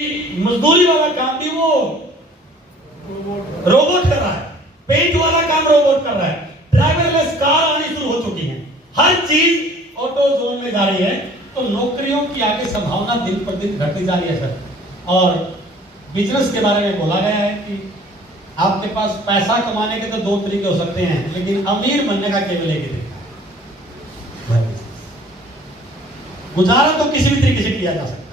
मजदूरी वाला काम भी वो रोबोट कर रहा है, पेंट वाला काम रोबोट कर रहा है, ड्राइवरलेस कार आनी शुरू हो चुकी है, हर चीज ऑटो जोन में जा रही है। तो नौकरियों की आगे संभावना दिन पर दिन घटती जा रही है सर। और बिजनेस के बारे में बोला गया है कि आपके पास पैसा कमाने के तो दो तरीके हो सकते हैं, लेकिन अमीर बनने का केवल एक ही तरीका है, गुजारा तो किसी भी तरीके से किया जा सकता है।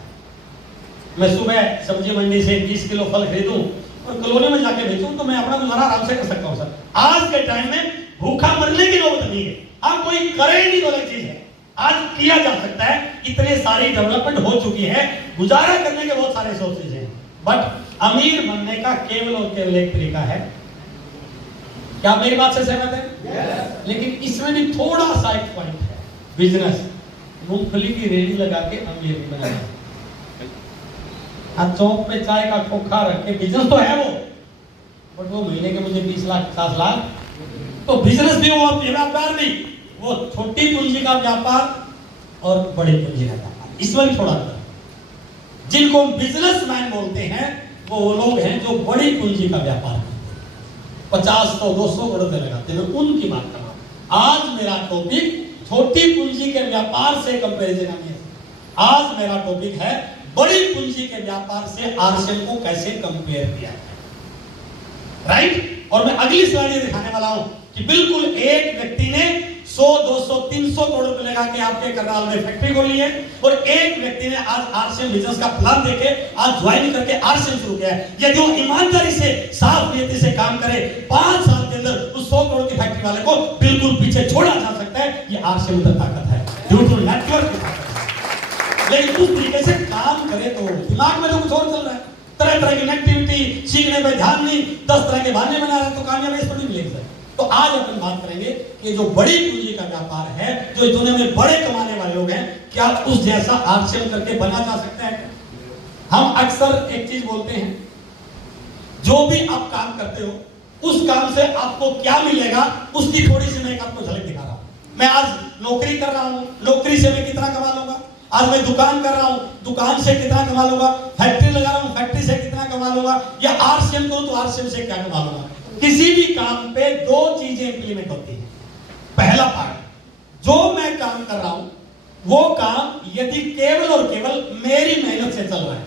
मैं सुबह सब्जी मंडी से 20 किलो फल खरीदूं और कॉलोनी में जाके बेचूं तो मैं अपना गुजारा आराम से कर सकता हूं सर। आज के टाइम में भूखा मरने की नौबत नहीं है, आप कोई करे नहीं तो अलग चीज है, आज किया जा सकता है। इतने सारी डेवलपमेंट हो चुकी है, गुजारा करने के बहुत सारे सोर्सेज हैं, बट अमीर बनने का केवल और केवल एक तरीका है। क्या आप मेरी बात से सहमत हैं? yes. लेकिन इसमें भी थोड़ा सा एक पॉइंट है, बिजनेस मूंगफली की रेडी लगा के अमीर नहीं बनाना। आज चौक पे चाय का खोखा रख के बिजनेस तो है वो, बट वो महीने के मुझे 20 लाख 50 लाख, तो बिजनेस भी वो व्यापार नहीं, वो छोटी पूंजी का व्यापार और बड़ी पूंजी का व्यापार, इसमें भी थोड़ा अंतर। जिनको बिजनेसमैन बोलते हैं वो लोग हैं जो बड़ी पूंजी का व्यापार करते हैं, 50 200 करोड़ रुपए लगाते हैं, उनकी बात कर रहा हूं। आज मेरा टॉपिक छोटी पूंजी के व्यापार से कंपैरिजन नहीं है, आज मेरा टॉपिक है बड़ी पूंजी के व्यापार से आरसीएम को कैसे कंपेयर किया जाए, राइट। और मैं अगली स्लाइड में दिखाने वाला हूं कि बिल्कुल एक व्यक्ति ने 100 200 300 करोड़ रुपए लगा के आपके करनाल में फैक्ट्री खोली है, और एक व्यक्ति ने आज आरसीएम बिजनेस का प्लान देके आज ज्वाइन करके आरसीएम शुरू किया है। यदि वो ईमानदारी से साफ नीयति से काम करे, 5 साल के अंदर उस 100 करोड़ की फैक्ट्री वाले को बिल्कुल पीछे छोड़ा जा सकता है। ये आरसीएम की ताकत है, ड्यू टू नेटवर्क की ताकत है। लेकिन उस तरीके से काम करे तो दिमाग में तो कुछ और चल रहा है, तरह तरह की नेगेटिविटी, सीखने पे ध्यान नहीं, 10 तरह के बहाने बना रहे, तो कामयाबी इस पर नहीं मिलेगी सर। तो आज अपन बात करेंगे कि जो बड़ी पूंजी का व्यापार है, जो इस दुनिया में बड़े कमाने वाले लोग हैं, क्या उस जैसा आरसीएम करके बना जा सकता है? हम अक्सर एक चीज बोलते हैं, जो भी आप काम करते हो उस काम से आपको क्या मिलेगा उसकी थोड़ी सी मैं आपको झलक दिखा रहा हूं। मैं आज नौकरी कर रहा हूं, नौकरी से मैं कितना कमा लूंगा, आज मैं दुकान कर रहा हूं, दुकान से कितना कमा लूंगा, फैक्ट्री लगा रहा हूं, फैक्ट्री से कितना कमा लूंगा, या आरसीएम करूं तो आरसीएम से क्या कमा लूंगा। किसी भी काम पे दो चीजें इंप्लीमेंट होती हैं। पहला पार्ट, जो मैं काम कर रहा हूं वो काम यदि केवल और केवल मेरी मेहनत से चल रहा है,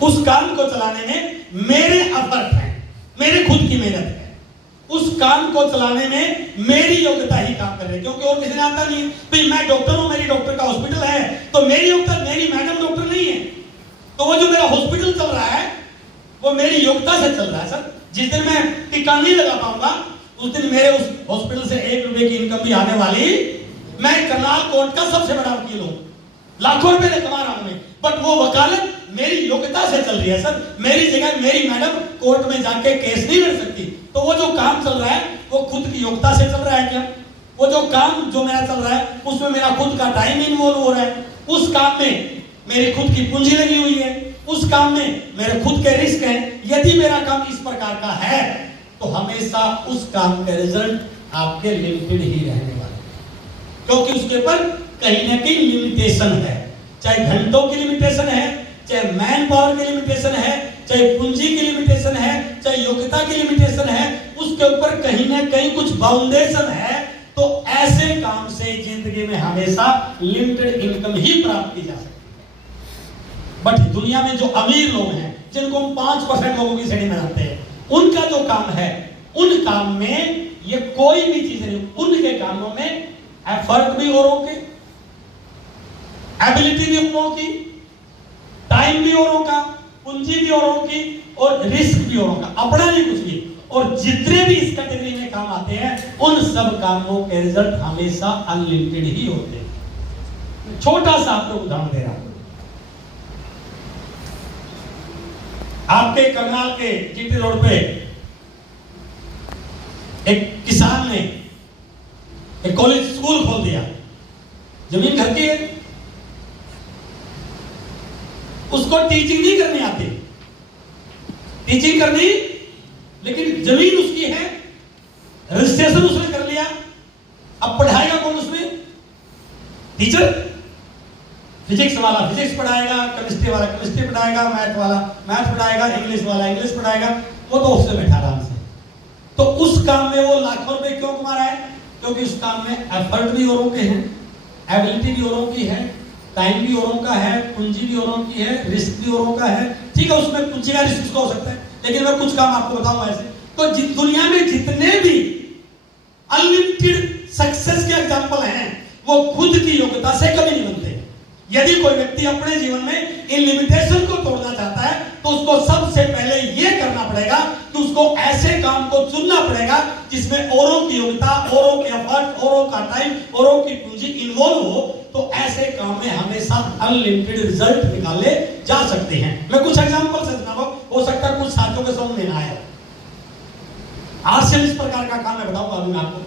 उस काम को चलाने में मेरे एफर्ट हैं, मेरी खुद की मेहनत है, उस काम को चलाने में मेरी योग्यता ही काम कर रही है, क्योंकि और किसी ने आता नहीं। भाई मैं डॉक्टर हूं, मेरी डॉक्टर का हॉस्पिटल है, तो मेरी योग्यता, मेरी मैडम डॉक्टर नहीं है, तो वो जो मेरा हॉस्पिटल चल रहा है वो मेरी योग्यता से चल रहा है सर। जिस दिन मैं टीका नहीं लगा पाऊंगा उस दिन मेरे उस हॉस्पिटल से 1 रुपए की इनकम भी आने वाली। मैं करनाल कोर्ट का सबसे बड़ा वकील हूं, लाखों रुपए कमा रहा हूं मैं, बट वो वकालत मेरी योग्यता से चल रही है सर। मेरी जगह मेरी मैडम कोर्ट में जाके केस नहीं लड़ सकती, तो वो जो काम चल रहा है वो खुद की योग्यता से चल रहा है क्या? वो जो काम जो मेरा चल रहा है उसमें मेरा खुद का टाइम इन्वॉल्व हो रहा है, उस काम में मेरी खुद की पूंजी लगी हुई है, उस काम में मेरे खुद के रिस्क हैं। यदि मेरा काम इस प्रकार का है तो हमेशा उस काम के रिजल्ट आपके लिमिटेड ही रहने वाले, क्योंकि उसके ऊपर कहीं ना कहीं लिमिटेशन है, चाहे घंटों की लिमिटेशन है, चाहे मैन पावर की लिमिटेशन है, चाहे पूंजी की लिमिटेशन है, चाहे योग्यता की लिमिटेशन है, उसके ऊपर कहीं ना कहीं कुछ बाउंडेशन है। तो ऐसे काम से जिंदगी में हमेशा लिमिटेड इनकम ही प्राप्त की जा सकती है। बट दुनिया में जो अमीर लोग हैं, जिनको हम 5% लोगों की श्रेणी में रखते हैं, उनका जो काम है, उन काम में ये कोई भी चीज नहीं, उनके कामों में एफर्ट भी औरों के, एबिलिटी भी औरों की, टाइम भी औरों का, पूंजी भी औरों की, और रिस्क भी औरों का, अपना नहीं कुछ भी। और जितने भी इस कैटेगरी में काम आते हैं उन सब कामों के रिजल्ट हमेशा अनलिमिटेड ही होते हैं। छोटा सा आपको उदाहरण दे रहा हूं, आपके करनाल के जीटी रोड पे एक किसान ने एक कॉलेज स्कूल खोल दिया, जमीन घर की है, उसको टीचिंग नहीं करनी आती, टीचिंग करनी, लेकिन जमीन उसकी है, रजिस्ट्रेशन उसने कर लिया, अब पढ़ाएगा कौन उसमें? टीचर। फिजिक्स वाला फिजिक्स पढ़ाएगा, केमिस्ट्री वाला केमिस्ट्री पढ़ाएगा, मैथ वाला मैथ पढ़ाएगा, इंग्लिश वाला इंग्लिश पढ़ाएगा, वो तो उससे बैठा आराम से। तो उस काम में वो लाखों रुपए क्यों कमा रहा है? क्योंकि उस काम में एफर्ट भी औरों के हैं, एबिलिटी भी औरों की है, टाइम भी औरों का है, पूंजी भी औरों की है, रिस्क भी औरों का है। ठीक है, उसमें पूंजी का रिस्क हो सकता है, लेकिन मैं कुछ काम आपको बताऊंगा ऐसे। तो दुनिया में जितने भी अनलिमिटेड सक्सेस के एग्जांपल हैं, वो खुद की योग्यता से कभी नहीं बनते। यदि कोई व्यक्ति अपने जीवन में इन लिमिटेशन को तोड़ना चाहता है, तो उसको सबसे पहले यह करना पड़ेगा कि उसको ऐसे काम को चुनना पड़ेगा जिसमें औरों की योग्यता, औरों के एफर्ट, औरों का टाइम, औरों की पूंजी इन्वॉल्व हो। तो ऐसे काम में हमेशा अनलिमिटेड रिजल्ट निकाले जा सकते हैं। मैं कुछ एग्जांपल से सुनाऊंगा, हो सकता है कुछ साथियों के समझ में ना आए। आरसीएम इस प्रकार का काम मैं बताऊंगा अभी आपको।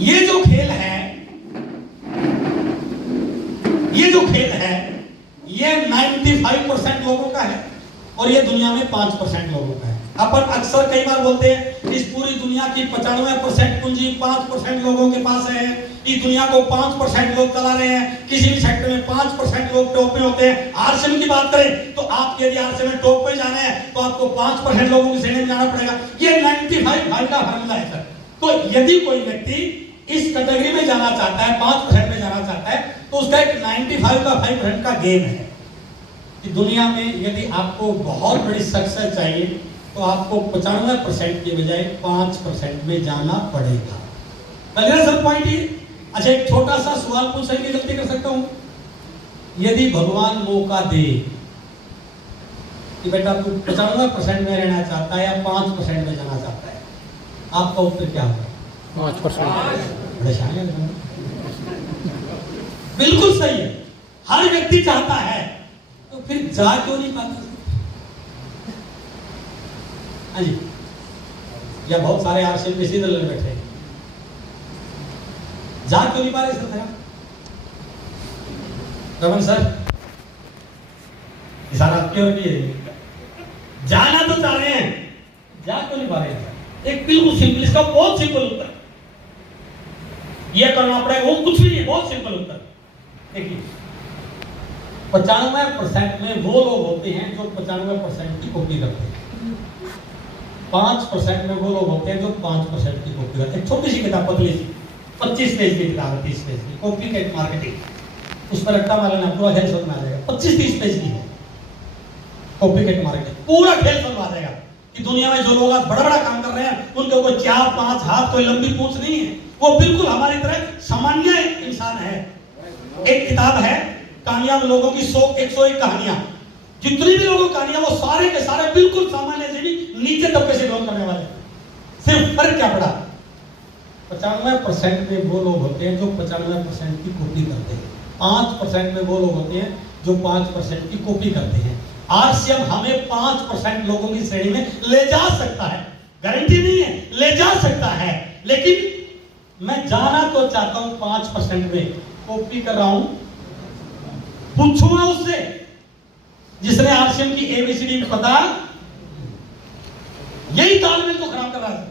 ये जो खेल है, ये 95% लोगों का है और ये दुनिया में 5% लोगों का है। अपन अक्सर कई बार बोलते हैं इस पूरी दुनिया की 95% पूंजी 5% लोगों के पास है, इस दुनिया को 5% लोग चला रहे हैं, किसी भी सेक्टर में 5% लोग टॉप में होते हैं। आरसीएम की बात करें तो आप यदि आरसीएम में टॉप पे जाना है तो आपको 5% लोगों की श्रेणी में जाना पड़ेगा। ये 95 का फार्मूला है सर। तो यदि कोई व्यक्ति इस कैटेगरी में जाना चाहता है, 5% में जाना चाहता है, तो उसका एक 95% का गेम है कि दुनिया में यदि आपको बहुत बड़ी सक्सेस चाहिए तो आपको 95% के बजाय 5% में जाना पड़ेगा। क्लियर सर पॉइंट ये? अच्छा, एक छोटा सा सवाल पूछ सकते, गलती कर सकता हूं? यदि भगवान मौका दे कि बेटा तू 95% में रहना चाहता है या 5% में जाना चाहता है, आपका उत्तर क्या होगा? 5%। बिल्कुल सही है, हर व्यक्ति चाहता है, तो फिर जा क्यों नहीं पाता? हाँ जी, या बहुत सारे आरसीएम में सीधे लगे बैठे, जा क्यों नहीं पा रहे सर? रमन सर, इशारा आपकी ओर भी है, जाना तो चाह रहे हैं, जा क्यों नहीं पा रहे सर? एक बिल्कुल सिंपल, इसका बहुत सिंपल उत्तर, यह करना पड़ेगा, वो कुछ भी नहीं, बहुत सिंपल उत्तर। देखिए, 95% में वो लोग होते हैं जो 95% की कॉपी करते हैं, 5% में वो लोग होते हैं जो 5% की कॉपी करते हैं। छोटी सी किताब, पतली सी, 25 पेज की किताब है, 30 पेज की, कॉपीकैट मार्केटिंग, उस पर रट्टा मार लेना, पूरा खेल समझ में आ जाएगा। 25-30 पेज की है कॉपीकैट मार्केटिंग, पूरा खेल समझ आ जाएगा कि दुनिया में जो लोग आज बड़ा बड़ा काम कर रहे हैं उनके कोई 4-5 हाथ, कोई लंबी पूंछ नहीं है, वो बिल्कुल हमारी तरह सामान्य इंसान है। एक किताब है कामयाब लोगों की 101 कहानियां, जितनी भी लोगों की कहानियां, वो सारे के सारे बिल्कुल सामान्य से भी नीचे तबके से बिलोंग करने वाले। सिर्फ फर्क क्या पड़ा? 95% में वो लोग होते हैं जो 95% की कॉपी करते हैं, 5% में वो लोग होते हैं जो 5% की कॉपी करते हैं। आरसीएम हमें 5% लोगों की श्रेणी में ले जा सकता है, गारंटी नहीं है, ले जा सकता है, लेकिन मैं जाना तो चाहता हूं 5% में। कॉपी कर रहा हूं, पूछूंगा उससे जिसने आरसीएम की एबीसीडी पता, यही तालमेल तो खराब कर रहा है,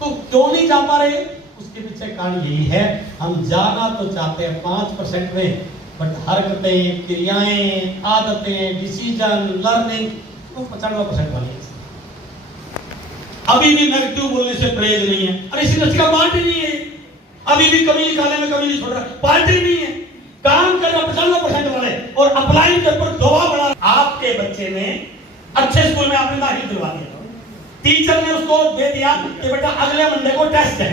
तो क्यों नहीं जा पा रहे? उसके पीछे कारण यही है, हम जाना तो चाहते हैं 5% में, बट हरकतें, क्रियाएं, आदतें, डिसीजन, लर्निंग वो 95% वाली है। अभी भी नेगेटिव बोलने से परहेज नहीं है, अरे इसी नच का पार्टी नहीं है, अभी भी कमी निकालने में कमी नहीं छोड़ रहा, पार्टी नहीं है, काम कर रहा 95% वाले और अप्लाई के ऊपर दबाव बढ़ा। आपके बच्चे ने अच्छे स्कूल में आपने दाखिल दिलवा दिया, टीचर ने उसको दे दिया कि बेटा अगले मंडे को टेस्ट है,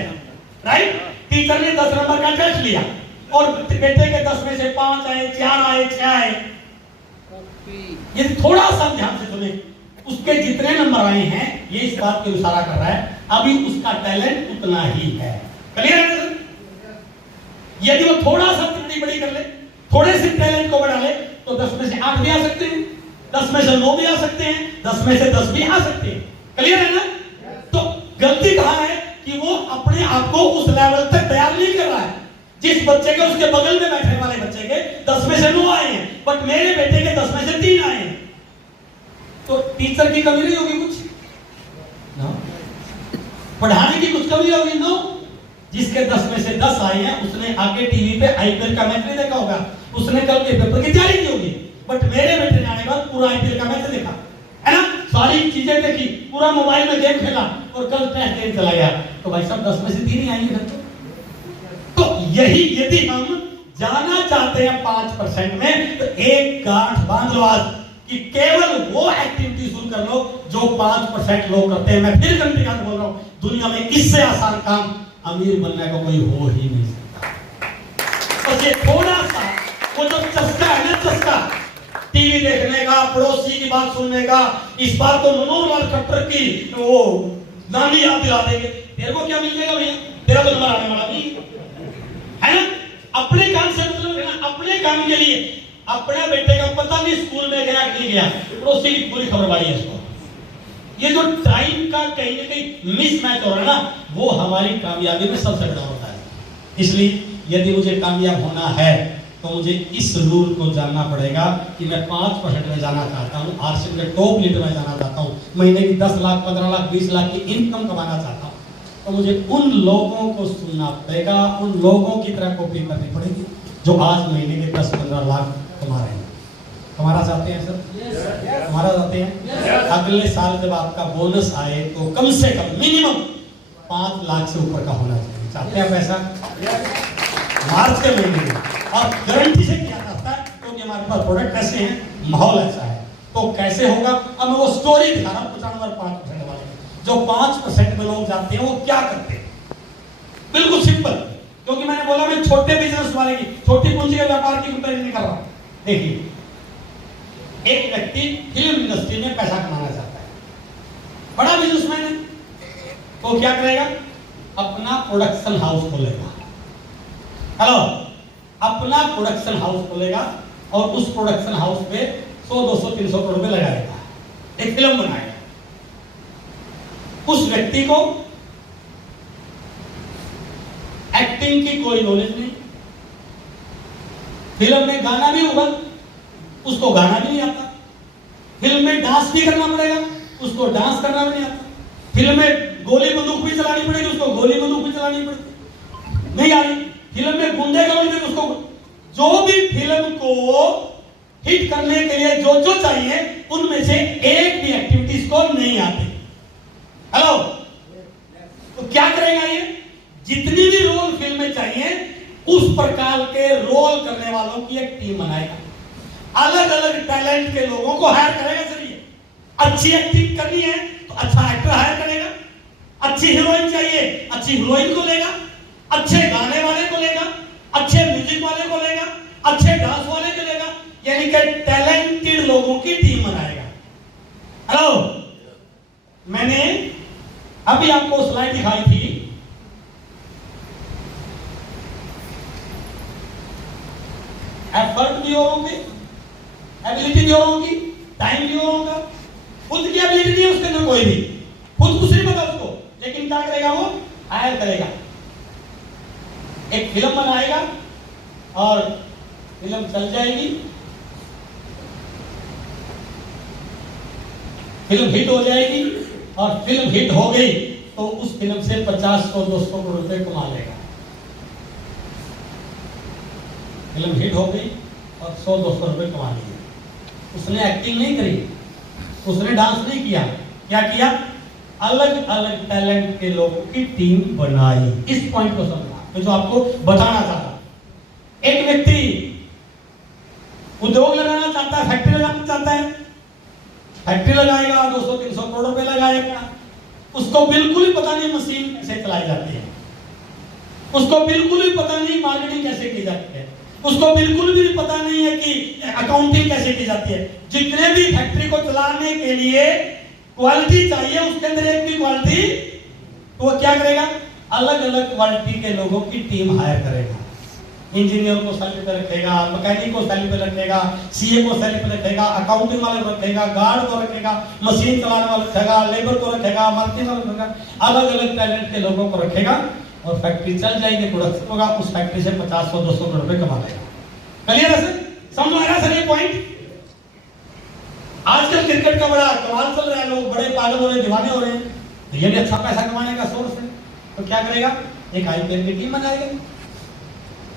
राइट? टीचर ने 10 नंबर का टेस्ट लिया और बेटे के 10 में से 5 आए, 4 आए, 6 आए। ये थोड़ा सा ध्यान से सुने, उसके जितने नंबर आए हैं ये इस बात को इशारा कर रहा है अभी उसका टैलेंट उतना ही है। क्लियर है? यदि वो थोड़ा सा त्रुटि बड़ी कर ले, थोड़े से टैलेंट को बढ़ा ले, तो 10 में से 8 भी आ सकते हैं, 10 में से 9 भी आ सकते हैं, 10 में से 10 भी आ सकते हैं। क्लियर है ना? तो गलती कहां है कि वो अपने आप को उस लेवल तक तैयार नहीं कर रहा है। जिस बच्चे के उसके बगल में बैठने वाले बच्चे के 10 में से 9 आए हैं, बट मेरे बेटे के 10 में से 3 आए हैं, तो टीचर की कमी नहीं होगी कुछ ना, पढ़ाने की कुछ कमी होगी? नो, जिसके 10 में से 10 आए हैं उसने आगे टीवी पे आईपीएल का मैच नहीं देखा होगा, उसने कल के पेपर की तैयारी की होगी, बट मेरे बेटे ने आने के बाद पूरा आईपीएल का मैच देखा है ना, सारी चीजें देखी, पूरा मोबाइल में गेम खेला और कल टेस्ट देने चला गया। तो भाई साहब 10 में से 3 ही आएंगे घर तो यही यदि हम जाना चाहते हैं 5% में तो एक गांठ बांध लो आज कि केवल वो एक्टिविटी शुरू कर लो जो 5% लोग करते हैं। मैं फिर गलती बोल रहा हूं, दुनिया में इससे आसान काम अमीर बनने का कोई हो ही नहीं सकता। और ये थोड़ा सा वो जो चस्का है ना, चस्का टीवी देखने का, पड़ोसी की बात सुनने का, इस बार तो मनोहर लाल खट्टर की वो नानी याद दिला देंगे, तेरे को क्या मिल जाएगा भैया, तेरा तो नंबर आने वाला नहीं है ना। अपने काम से मतलब है ना, अपने काम के लिए अपने बेटे का पता नहीं स्कूल में गया कि नहीं गया, पड़ोसी की पूरी खबरदारी है इसको। ये जो टाइम का कहीं ना कहीं मिसमैच हो रहा है ना, वो हमारी कामयाबी में सबसे बड़ा होता है। इसलिए यदि मुझे कामयाब होना है तो मुझे इस रूल को जानना पड़ेगा कि मैं 5% में जाना चाहता हूँ, आरसीएम के टॉप लीडर में जाना चाहता हूँ, महीने की 10 लाख 15 लाख 20 लाख की इनकम कमाना चाहता हूँ, तो मुझे उन लोगों को सुनना पड़ेगा, उन लोगों की तरह कॉपी करनी पड़ेगी जो आज महीने के 10-15 लाख कमा रहे हैं। हमारा चाहते हैं सर? हमारा चाहते हैं? अगले साल जब आपका बोनस आए तो कम से कम मिनिमम 5 लाख से ऊपर का होना चाहिए। चाहते हैं पैसा? मार्च के महीने में, और गारंटी से किया जाता है क्योंकि हमारे पास प्रोडक्ट ऐसे हैं, माहौल ऐसा है। तो कैसे होगा? अब मैं वो स्टोरी दिखा रहा हूँ 95% वाले, जो 5% में लोग जाते हैं वो क्या करते हैं। बिल्कुल सिंपल, क्योंकि मैंने बोला मैं छोटे बिजनेस वाले की, छोटी पूंजी के व्यापार की कंपैरिजन कर रहा हूं। देखिए, एक व्यक्ति फिल्म इंडस्ट्री में पैसा कमाना चाहता है, बड़ा बिजनेसमैन है, तो क्या करेगा? अपना प्रोडक्शन हाउस खोलेगा। हेलो, अपना प्रोडक्शन हाउस खोलेगा और उस प्रोडक्शन हाउस पे 100, 200, 300 करोड़ रुपए लगाएगा, एक फिल्म बनाएगा। उस व्यक्ति को एक्टिंग की कोई नॉलेज नहीं, फिल्म में गाना भी होगा, उसको गाना भी नहीं आता, फिल्म में डांस भी करना पड़ेगा, उसको डांस करना भी नहीं आता, फिल्म में गोली बंदूक भी चलानी पड़ेगी, उसको गोली बंदूक भी चलानी पड़ेगी, नहीं आ रही, फिल्म में गुंडे का उसको, जो भी फिल्म को हिट करने के लिए जो जो चाहिए उनमें से एक भी एक्टिविटीज को नहीं आती। हेलो, तो क्या करेगा ये? जितनी भी रोल फिल्म में चाहिए उस प्रकार के रोल करने वालों की एक टीम बनाएगा, अलग अलग टैलेंट के लोगों को हायर करेगा। सर, ये अच्छी एक्टिंग करनी है तो अच्छा एक्टर हायर करेगा, अच्छी हीरोइन चाहिए अच्छी हीरोइन को लेगा, अच्छे गाने वाले को लेगा, अच्छे म्यूजिक वाले को लेगा, अच्छे डांस वाले को लेगा, यानी कि टैलेंटेड लोगों की टीम बनाएगा। हेलो, मैंने अभी आपको स्लाइड दिखाई थी, एफर्ट भी और होंगे, एबिलिटी भी और होगी, टाइम भी और होगा, खुद की एबिलिटी नहीं है उसके अंदर कोई भी, खुद कुछ नहीं पता उसको, लेकिन क्या करेगा? वो हायर करेगा, एक फिल्म बनाएगा और फिल्म चल जाएगी, फिल्म हिट हो जाएगी, और फिल्म हिट हो गई तो उस फिल्म से 50-100-200 करोड़ रुपए कमा लेगा। फिल्म हिट हो गई और 100-200 रुपए कमा लिए। उसने एक्टिंग नहीं करी, उसने डांस नहीं किया, क्या किया? अलग अलग टैलेंट के लोगों की टीम बनाई। इस पॉइंट को समझना, मैं जो आपको बताना चाहता। एक व्यक्ति उद्योग लगाना चाहता है, फैक्ट्री लगाना चाहता है, फैक्ट्री लगाएगा, 200-300 करोड़ रुपए लगाएगा, उसको बिल्कुल ही पता नहीं मशीन कैसे चलाई जाती है, उसको बिल्कुल ही पता नहीं मार्केटिंग कैसे की जाती है, उसको बिल्कुल भी पता नहीं है कि अकाउंटिंग कैसे की जाती है। जितने भी फैक्ट्री को चलाने के लिए क्वालिटी चाहिए, उसके अंदर एक भी क्वालिटी, तो वो क्या करेगा? अलग अलग क्वालिटी के लोगों की टीम हायर करेगा। इंजीनियर को सैलरी पे रखेगा, मैकेनिक को सैलरी पे रखेगा, सीए को सैलरी पे रखेगा, अकाउंटिंग वाले को रखेगा, गार्ड को रखेगा, मशीन चलाने वाला रखेगा, लेबर को रखेगा, मार्केटिंग वाला रखेगा, अलग अलग टैलेंट के लोगों को रखेगा और फैक्ट्री चल जाएगी, प्रोडक्शन होगा, उस फैक्ट्री से 50-100-200 करोड़ रुपए कमा लेगा। क्लियर है सर? समझ में आ रहा है सर ये पॉइंट? आजकल क्रिकेट का बड़ा कमाल चल रहा है, लोग बड़े पागल हो रहे हैं, दीवाने हो रहे हैं, तो ये भी अच्छा पैसा कमाने का सोर्स है। तो क्या करेगा? एक आईपीएल की टीम बनाएगा,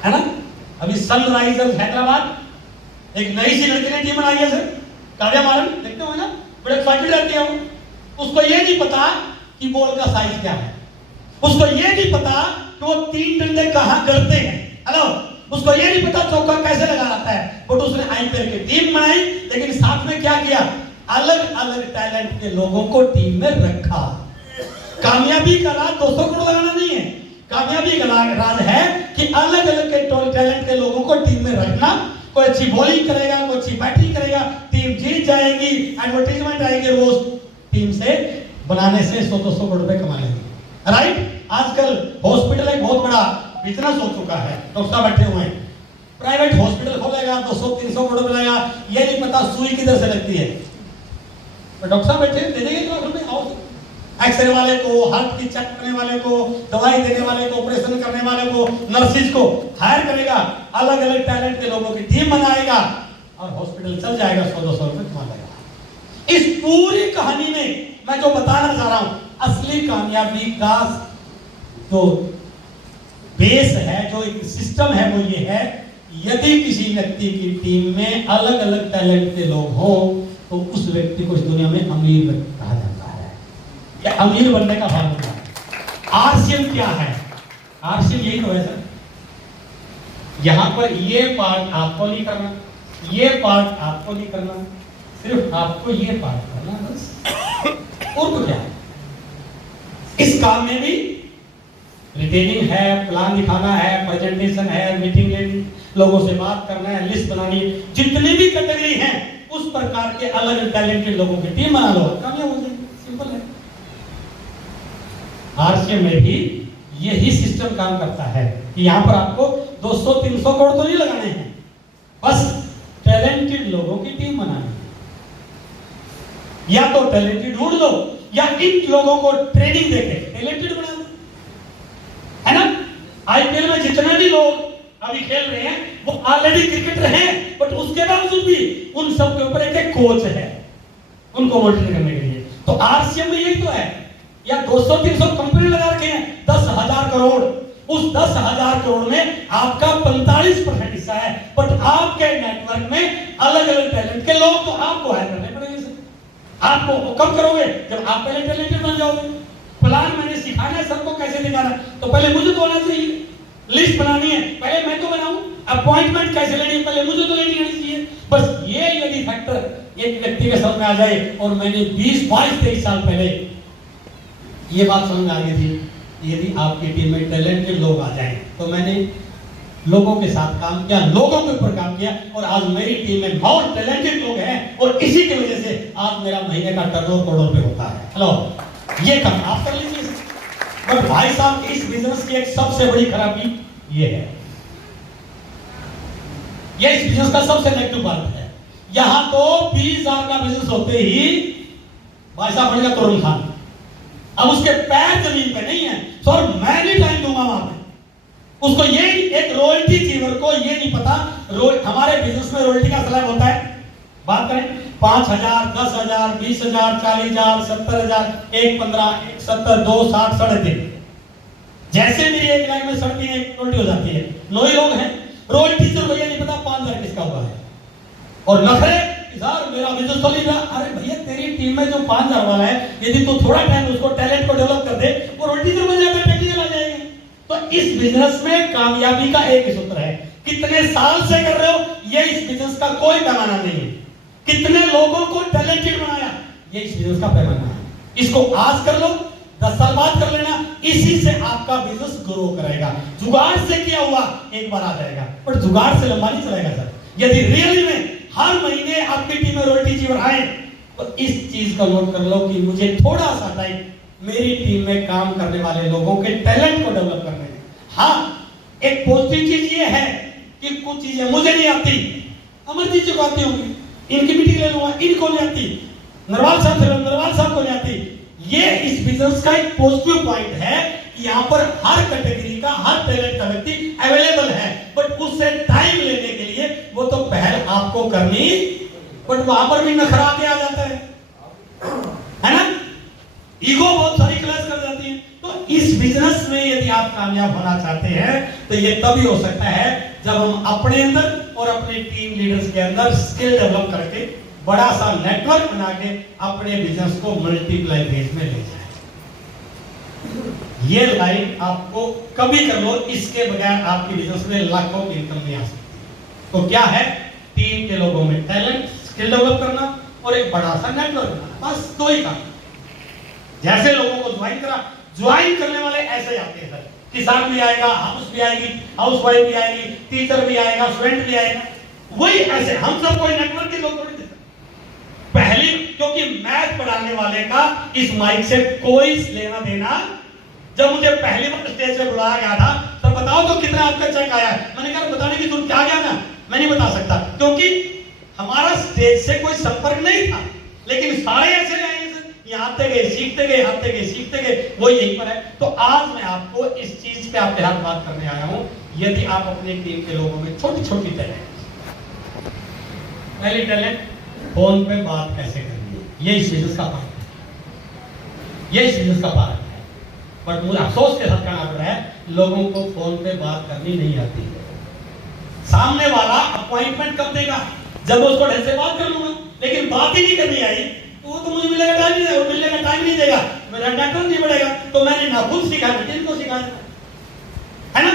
है ना। अभी सनराइजर्स हैदराबाद एक नई सी लड़की ने टीम बनाई है सर, काव्या मारन, देखते हो ना, बड़े एक्साइटेड रहती है वो। उसको ये नहीं पता कि बॉल का साइज क्या है, उसको ये नहीं पता कि वो 3 डंडे कहां करते हैं, हेलो, उसको ये नहीं पता चौका कैसे लगा आता है, बट उसने आईपीएल की टीम बनाई, लेकिन साथ में क्या किया, अलग अलग टैलेंट के लोगों को टीम में रखा। कामयाबी का राज 200 करोड़ लगाना नहीं है, कामयाबी का राज है कि अलग अलग के टैलेंट के लोगों को टीम में रखना। कोई अच्छी बॉलिंग करेगा, कोई अच्छी बैटिंग करेगा, टीम जीत जाएगी, एडवर्टाइजमेंट आएगी, रोज टीम से बनाने से 100-200 करोड़ रुपए कमा लेंगे, राइट। आजकल हॉस्पिटल एक बहुत बड़ा बिजनेस हो चुका है, डॉक्टर साहब बैठे हुए हैं, प्राइवेट हॉस्पिटल खोलेगा, 200-300 करोड़ रुपए लगेगा, ये नहीं पता सुई किधर से लगती है, तो डॉक्टर साहब बैठे दे देंगे तो आओ, एक्सरे वाले को, हार्ट की चेक करने वाले को, दवाई देने वाले को, ऑपरेशन करने वाले को, नर्सिस को हायर करेगा, अलग अलग टैलेंट के लोगों की टीम बनाएगा और हॉस्पिटल चल जाएगा, 100-200 रुपए कमा लेगा। इस पूरी कहानी में मैं जो बताना चाह रहा हूं, असली कामयाबी का जो बेस है, जो एक सिस्टम है, वो ये है, यदि किसी व्यक्ति की टीम में अलग अलग टैलेंट के लोग हो तो उस व्यक्ति को इस दुनिया में अमीर कहा जाता है, या अमीर बनने का फार्मूला है। आरसीएम क्या है? आरसीएम यही तो है सर, यहां पर ये पार्ट आपको नहीं करना, ये पार्ट आपको नहीं करना, सिर्फ आपको ये पार्ट करना बस, और तो क्या है। इस काम में भी रिटेनिंग है, प्लान दिखाना है, प्रेजेंटेशन है, मीटिंग लेनी, लोगों से बात करना है, लिस्ट बनानी, जितनी भी कैटेगरी हैं उस प्रकार के अलग टैलेंटेड लोगों की टीम बना लो, कामयाब हो जाएंगे, सिंपल है। आरसीएम में भी यही सिस्टम काम करता है कि यहां पर आपको 200-300 करोड़ तो नहीं लगाने हैं, बस टैलेंटेड लोगों की टीम बनानी है। या तो टैलेंटेड ढूंढ लो, या इन लोगों को ट्रेनिंग देके टैलेंटेड बना दो, है ना। आईपीएल में जितने भी लोग अभी खेल रहे हैं वो ऑलरेडी क्रिकेटर हैं, बट उसके बावजूद भी उन सब के ऊपर एक कोच है उनको मॉनिटर करने के लिए। तो आरसीएम में यही तो है, या 200-300 कंपनी लगा रखे हैं, 10,000 करोड़, उस 10,000 करोड़ में आपका 45% हिस्सा है, बट आपके नेटवर्क में अलग अलग टैलेंट के लोग तो आपको हायर करने पड़ेंगे। आपको कब करोगे? जब आप पहले टैलेंटेड बन जाओगे। प्लान मैंने सिखाना है सबको कैसे दिखाना, तो पहले मुझे तो आना चाहिए, लिस्ट बनानी है पहले मैं तो बनाऊं, अपॉइंटमेंट कैसे लेनी है पहले मुझे तो लेनी आनी चाहिए। बस ये यदि फैक्टर एक व्यक्ति के समझ में आ जाए, और मैंने 20-22-23 साल पहले ये बात समझ में आ गई थी, यदि आपकी टीम में टैलेंटेड लोग आ जाएं, तो मैंने लोगों के साथ काम किया, लोगों के ऊपर काम किया, और आज मेरी टीम में बहुत टैलेंटेड लोग हैं, और इसी की वजह से आज मेरा महीने का टर्नओवर करोड़ों पे होता है। हेलो, ये काम आप कर लीजिए। बट भाई साहब, इस बिजनेस की एक सबसे बड़ी खराबी ये है, ये इस बिजनेस का सबसे नेगेटिव पार्ट है। यहां तो 20,000 का बिजनेस होते ही भाई साहब बढ़ गया तुरुन खान, अब उसके पैर जमीन पे नहीं है, सर मैं नहीं टाइम दूंगा वहां पे। उसको ये एक रॉयल्टी चीवर को ये नहीं पता, हमारे बिजनेस में रॉयल्टी का स्लैब होता है, बात करें 5,000, 10,000, 20,000, 40,000, 70,000, 1, 15, 1, 70, 2, 60, 3.5। जैसे मेरी एक लाइन में 3.5 रॉयल्टी हो जाती है, 9 ही लोग हैं, रॉयल्टी चीवर भैया नहीं पता 5,000 किसका हुआ है, और नखरे सर मेरा बिजनेस तो नहीं रहा। अरे भैया तेरी टीम में जो 5,000 वाला है, यदि तो थोड़ा टाइम उसको टैलेंट को डेवलप कर दे, वो रॉयल्टी चीवर बन जाएगा, टेक्निकल आ जाएगा। तो इस बिजनेस में कामयाबी का एक ही सूत्र है, कितने साल से कर रहे हो, ये इस बिजनेस का कोई पैमाना नहीं है। कितने लोगों को टैलेंटेड बनाया, ये इस बिजनेस का पैमाना है। इसको आज कर लो, 10 साल बाद कर लेना, इसी से आपका बिजनेस ग्रो करेगा। जुगाड़ से किया हुआ एक बार आ जाएगा, पर जुगाड़ से लंबा नहीं चलेगा सर। यदि रियली में हर महीने आपकी टीम में रॉयल्टी चीवर आए, तो इस चीज का नोट कर लो कि मुझे थोड़ा सा टाइम मेरी टीम में काम करने वाले लोगों के टैलेंट को डेवलप करने में। हाँ, एक पॉजिटिव चीज ये है कि कुछ चीजें मुझे नहीं आती, अमरजीत जी को आती होंगी, इनकी मीटिंग ले लूंगा, इनको नहीं आती, नरवाल साहब को नहीं आती। ये इस बिजनेस का एक पॉजिटिव पॉइंट है कि यहाँ पर हर कैटेगरी का, हर टैलेंट का व्यक्ति अवेलेबल है, बट उससे टाइम लेने के लिए वो तो पहल आपको करनी, बट वहां पर भी नखरा के आ जाता है ना, ईगो बहुत सारी क्लास कर जाती है। तो इस बिजनेस में यदि आप कामयाब होना चाहते हैं तो ये तभी हो सकता है जब हम अपने अंदर और अपने टीम लीडर्स के अंदर स्किल डेवलप करके बड़ा सा नेटवर्क बना के अपने बिजनेस को मल्टीप्लाई फेज में ले जाए। ये लाइन आपको कभी कर लो, इसके बगैर आपके बिजनेस में लाखों की इनकम नहीं आ सकती। तो क्या है? टीम के लोगों में टैलेंट, स्किल डेवलप करना और एक बड़ा सा नेटवर्क बनाना, बस दो ही काम। जैसे लोगों को ज्वाइन करने वाले ऐसे आते हैं सर, किसान भी आएगा, हाउस भी आएगी, हाउस वाइफ भी आएगी, टीचर भी आएगा, स्टूडेंट भी आएगा, वही ऐसे। हम सब कोई नेटवर्क के लोग थोड़ी थे पहली, क्योंकि मैथ पढ़ाने वाले का इस माइक से कोई लेना देना। जब मुझे पहली बार स्टेज पे बुलाया गया था तो बताओ तो कितना आपका चेक आया है, मैंने कहा बताने की जरूरत क्या गया ना, मैं नहीं बता सकता क्योंकि हमारा स्टेज से कोई संपर्क नहीं था। लेकिन सारे ऐसे आए, यहाँ आते गए, सीखते गए, आते गए, सीखते गए, वो यहीं पर है। तो आज मैं आपको इस चीज पे आपके साथ बात करने आया हूं। यदि आप अपनी टीम के लोगों में छोटी छोटी टैलेंट, पहली टैलेंट फोन पे बात कैसे करनी है, ये इस बिजनेस का पार्ट है, ये इस बिजनेस का पार्ट है। बट मुझे अफसोस के साथ कहना पड़ रहा है, लोगों को फोन पे बात करनी नहीं आती है। सामने वाला अपॉइंटमेंट कब देगा? जब उसको ढंग से बात कर लूंगा, लेकिन बात ही नहीं करनी आई वो तो मुझे मिलेगा टाइम नहीं देगा, वो मिलने का टाइम नहीं देगा, मेरा नेटवर्क नहीं बढ़ेगा। तो मैंने ना खुद सीखा ना किनको सिखाया, है ना?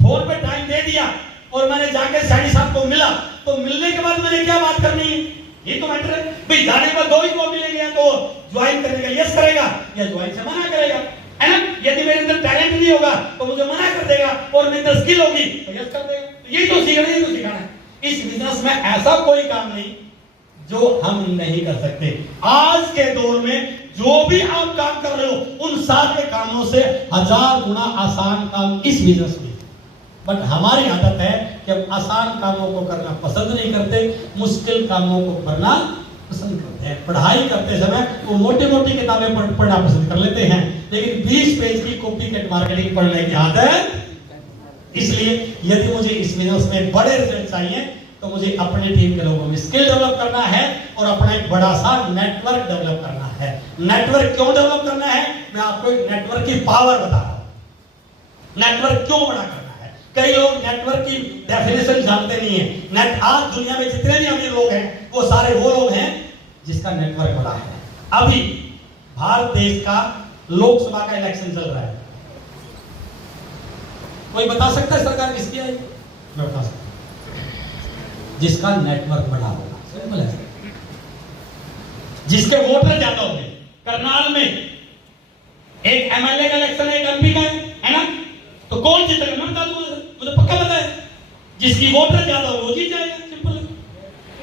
फोन पे टाइम दे दिया और मैंने जाके साड़ी साहब को मिला, तो मिलने के बाद मैंने क्या बात करनी है, ये तो मैटर है भाई। जाने के बाद दो ही को मिलेंगे, तो ज्वाइन करने का यस करेगा या ज्वाइन से मना करेगा, है ना? यदि मेरे अंदर टैलेंट नहीं होगा तो मुझे मना कर देगा, और मेरे अंदर स्किल होगी तो यस कर देगा। तो यही तो सीखना, यही तो सिखाना है। इस बिजनेस में ऐसा कोई काम नहीं जो हम नहीं कर सकते। आज के दौर में जो भी आप काम कर रहे हो उन सारे कामों से 1000 गुना आसान काम इस बिजनेस में। बट हमारी आदत है कि हम आसान कामों को करना पसंद नहीं करते, मुश्किल कामों को करना पसंद करते हैं। पढ़ाई करते समय वो मोटी मोटी किताबें पढ़ना पसंद कर लेते हैं, लेकिन 20 पेज की कॉपी कट मार्केटिंग पढ़ने की आदत। इसलिए यदि मुझे इस बिजनेस में बड़े रिजल्ट चाहिए तो मुझे अपनी टीम के लोगों में स्किल डेवलप करना है और अपना एक बड़ा सा नेटवर्क डेवलप करना है। नेटवर्क क्यों डेवलप करना है, मैं आपको एक नेटवर्क की पावर बता रहा हूं। नेटवर्क क्यों बड़ा करना है? कई लोग नेटवर्क की डेफिनेशन जानते नहीं है। आज दुनिया में जितने भी अमीर लोग हैं वो सारे वो लोग हैं जिसका नेटवर्क बड़ा है। अभी भारत देश का लोकसभा का इलेक्शन चल रहा है, कोई बता सकता है सरकार किसकी है? मैं बता सकता, जिसका नेटवर्क बड़ा होगा, सिंपल है। जिसके वोटर ज्यादा होंगे। करनाल में एक एमएलए का इलेक्शन है, एक एमपी का है ना? तो कौन जीतेगा? मैं बता दूंगा, मुझे पक्का पता है। जिसकी वोटर ज्यादा हो वो जीत जाएगा, सिंपल है।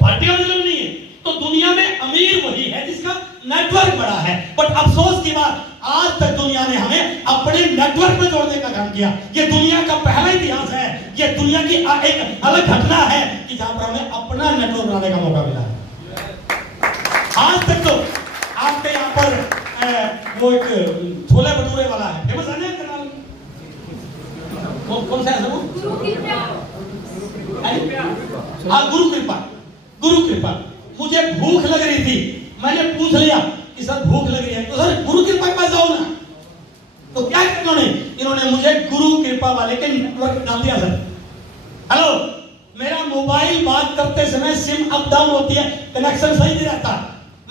पार्टी का मतलब नहीं है। तो दुनिया में अमीर वही है जिसका नेटवर्क बड़ा है। बट अफसोस की बात, आज तक दुनिया ने हमें अपने नेटवर्क में जोड़ने का काम किया। ये दुनिया का पहला इतिहास है, ये दुनिया की एक अलग घटना है कि जहां पर हमें अपना नेटवर्क बनाने का मौका मिला है। आज तक तो आपके यहाँ पर वो एक छोले भटूरे वाला है, फेमस है ना करनाल में? कौन सा है वो? गुरु कृपा। गुरु कृपा। मुझे भूख लग रही थी, मैंने पूछ लिया कि सर भूख लग रही है, तो सर गुरु कृपा के पास जाओ ना। तो क्या किया इन्होंने मुझे गुरु कृपा वाले के नेटवर्क डाल दिया। सर हेलो, मेरा मोबाइल बात करते समय सिम अप डाउन होती है, कनेक्शन सही नहीं रहता।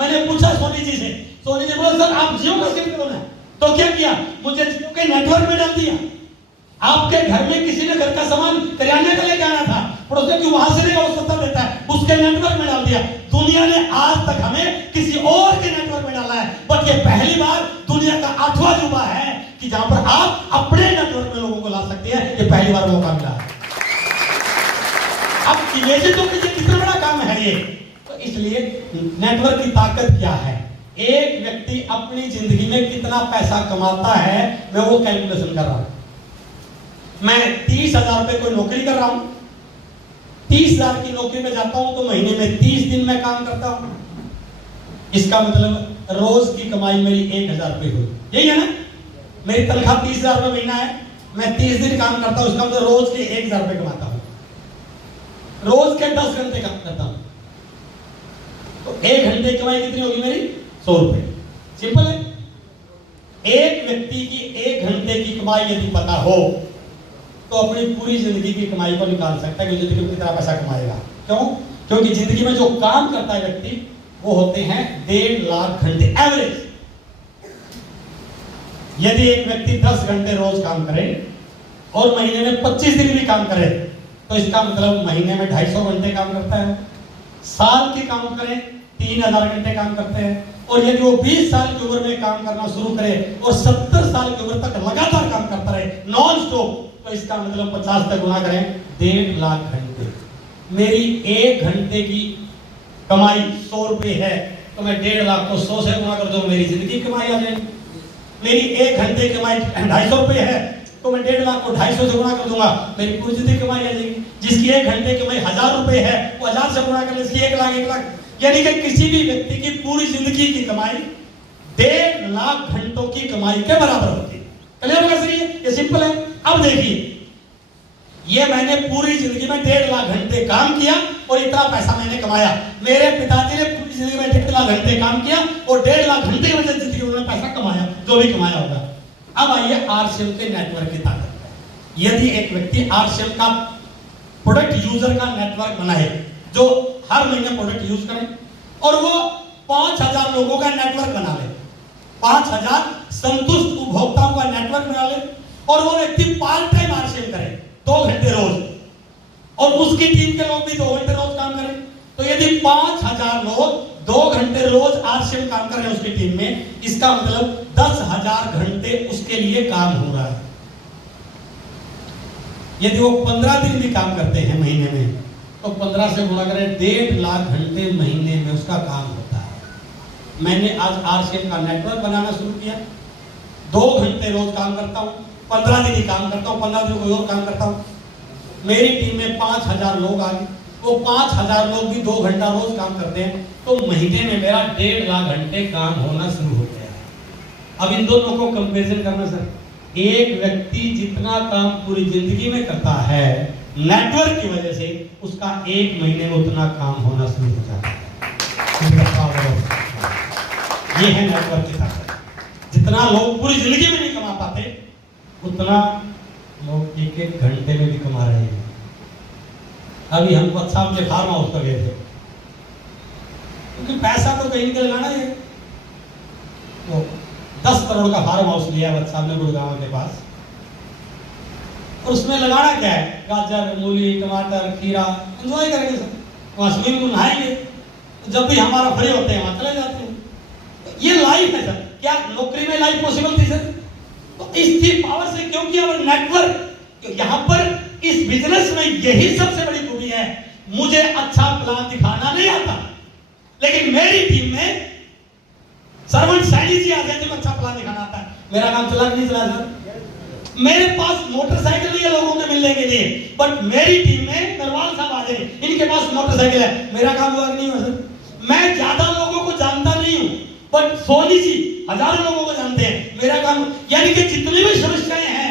मैंने पूछा सोनी जी से, सोनी जी बोला सर आप जियो का सिम क्यों ना? तो क्या किया, मुझे जियो के नेटवर्क में डाल दिया। आपके घर में किसी ने घर का सामान किराने का लेके आना था, पड़ोसी की वहां से लेकर वो 70 देता है, उसके नेटवर्क में डाल दिया। दुनिया ने आज तक हमें किसी और के नेटवर्क में डाला है, बट ये पहली बार दुनिया का 8वां अजूबा है कि जहां पर आप अपने नेटवर्क में लोगों को ला सकते हैं। ये पहली बार मौका मिला है। अब इमेजिन तो कीजिए कितना बड़ा काम है ये। तो इसलिए नेटवर्क की ताकत क्या है, एक व्यक्ति अपनी जिंदगी में कितना पैसा कमाता है, मैं वो कैलकुलेशन कर रहा हूं। मैं 30,000 रुपए कोई नौकरी कर रहा हूं, 30,000 की नौकरी में जाता हूं तो महीने में 30 दिन में काम करता हूं। इसका मतलब रोज की कमाई मेरी 1,000 रुपए हुई, यही है ना? मेरी तनख्वाह 30,000 रुपए महीना है, मैं 30 दिन काम करता हूं, इसका मतलब रोज के 1,000 रुपए कमाता हूं। रोज के 10 घंटे काम करता हूं तो 1 घंटे की कमाई कितनी होगी मेरी? 100 रुपए। सिंपल है। एक व्यक्ति की 1 घंटे की कमाई यदि पता हो तो अपनी पूरी जिंदगी की कमाई को निकाल सकता है कि जिंदगी में कितना पैसा कमाएगा। क्यों? क्योंकि जिंदगी में जो काम करता है व्यक्ति वो होते हैं 1.5 लाख घंटे एवरेज। यदि एक व्यक्ति 10 घंटे रोज काम करे और महीने में 25 दिन भी काम करे तो इसका मतलब महीने में 250 घंटे काम करता है। साल की काम करें 3000 घंटे काम करते हैं। और यदि वो 20 साल की उम्र में काम करना शुरू करे और 70 साल की उम्र तक लगातार काम करता रहे नॉन स्टॉप, तो इसका मतलब 50 तक गुना करें 1.5 लाख घंटे। मेरी 1 घंटे की कमाई 100 रुपए है तो मैं 1.5 लाख को 100 से गुना कर दूं, मेरी जिंदगी की कमाई आ जाएगी। मेरी 1 घंटे की कमाई 250 रुपए है तो मैं 1.5 लाख को 250 से गुना कर दूंगा, मेरी पूरी जिंदगी कमाई आ जाएगी। जिसकी 1 घंटे की कमाई 1000 रुपए है वो 1000 से गुना कर ले, इसकी 1 लाख। यानी कि किसी भी व्यक्ति की पूरी जिंदगी की कमाई 1.5 लाख घंटों की कमाई के बराबर होती है। क्लियर होगा? सही है, ये सिंपल है। अब देखिए, ये मैंने पूरी जिंदगी में 1.5 लाख घंटे काम किया और इतना पैसा मैंने कमाया। मेरे पिताजी ने पूरी जिंदगी में 1.5 लाख घंटे काम किया और 1.5 लाख घंटे की वजह से जिंदगी में पैसा कमाया, जो भी कमाया होगा। अब आइए आरसीएम के नेटवर्क की ताकत। यदि एक व्यक्ति आरसीएम का प्रोडक्ट यूजर का नेटवर्क बनाए जो हर महीने प्रोडक्ट यूज करें और वो 5000 लोगों का नेटवर्क बना ले, 5000 संतुष्ट उपभोक्ताओं का नेटवर्क बना ले और वो व्यक्ति पार्ट टाइम आरसीएम करे 2 घंटे रोज और उसकी टीम के लोग भी 2 घंटे रोज काम करें, तो यदि 5000 लोग 2 घंटे रोज आरसीएम काम कर रहे हैं उसकी टीम में, इसका मतलब 10,000 घंटे उसके लिए काम हो रहा है। यदि वो 15 दिन भी काम करते हैं महीने में तो 15 से गुणा करें 1.5 लाख घंटे महीने में उसका काम होता है। मैंने आज आरसीएम का नेटवर्क बनाना शुरू किया, 2 घंटे रोज काम करता हूँ, 15 दिन ही काम करता हूँ, 15 दिन कोई और काम करता हूँ। मेरी टीम में 5000 लोग आ गए, वो 5000 लोग भी 2 घंटा रोज काम करते हैं, तो महीने में मेरा 1.5 लाख घंटे काम होना शुरू हो गया। अब इन दोनों को कंपेरिजन करना सर, एक व्यक्ति जितना काम पूरी जिंदगी में करता है नेटवर्क की वजह से उसका 1 महीने में उतना काम होना शुरू हो जाता है। ये है नेटवर्क की ताकत। जितना लोग पूरी जिंदगी में नहीं कमा पाते उतना लोग 1-1 घंटे में भी कमा रहे हैं। अभी हम WhatsApp के फार्म हाउस पर गए थे, क्योंकि पैसा तो कहीं निकल लगाना है। तो 10 करोड़ का फार्म हाउस लिया WhatsApp ने गुड़गांव के पास, और उसमें लगाना क्या है, गाजर, मूली, टमाटर, खीरा, एंजॉय करेंगे सर, वहाँ स्विमिंग पूल नहाएंगे, जब भी हमारा फ्री होते हैं वहाँ चले जाते हैं। ये लाइफ है सर। क्या नौकरी में लाइफ पॉसिबल थी सर? तो इसकी पावर से क्यों किया? नेटवर्क। यहाँ पर इस बिजनेस में यही सबसे बड़ी खूबी है। मुझे अच्छा प्लान दिखाना नहीं आता, लेकिन मेरी टीम में सर्वंट सैनी जी आते हैं जिनको अच्छा प्लान दिखाना आता है। मेरा काम चला नहीं चला सर? मेरे पास मोटरसाइकिल नहीं है लोगों के मिलने के लिए, बट मेरी टीम में नरवाल साहब आ जाए, इनके पास मोटरसाइकिल है, मेरा काम हुआ नहीं हुआ सर? मैं ज्यादा लोगों को जानता नहीं हूं, बट सोनी जी हजारों लोगों को जानते हैं, मेरा काम। यानी कि जितनी भी समस्याएं हैं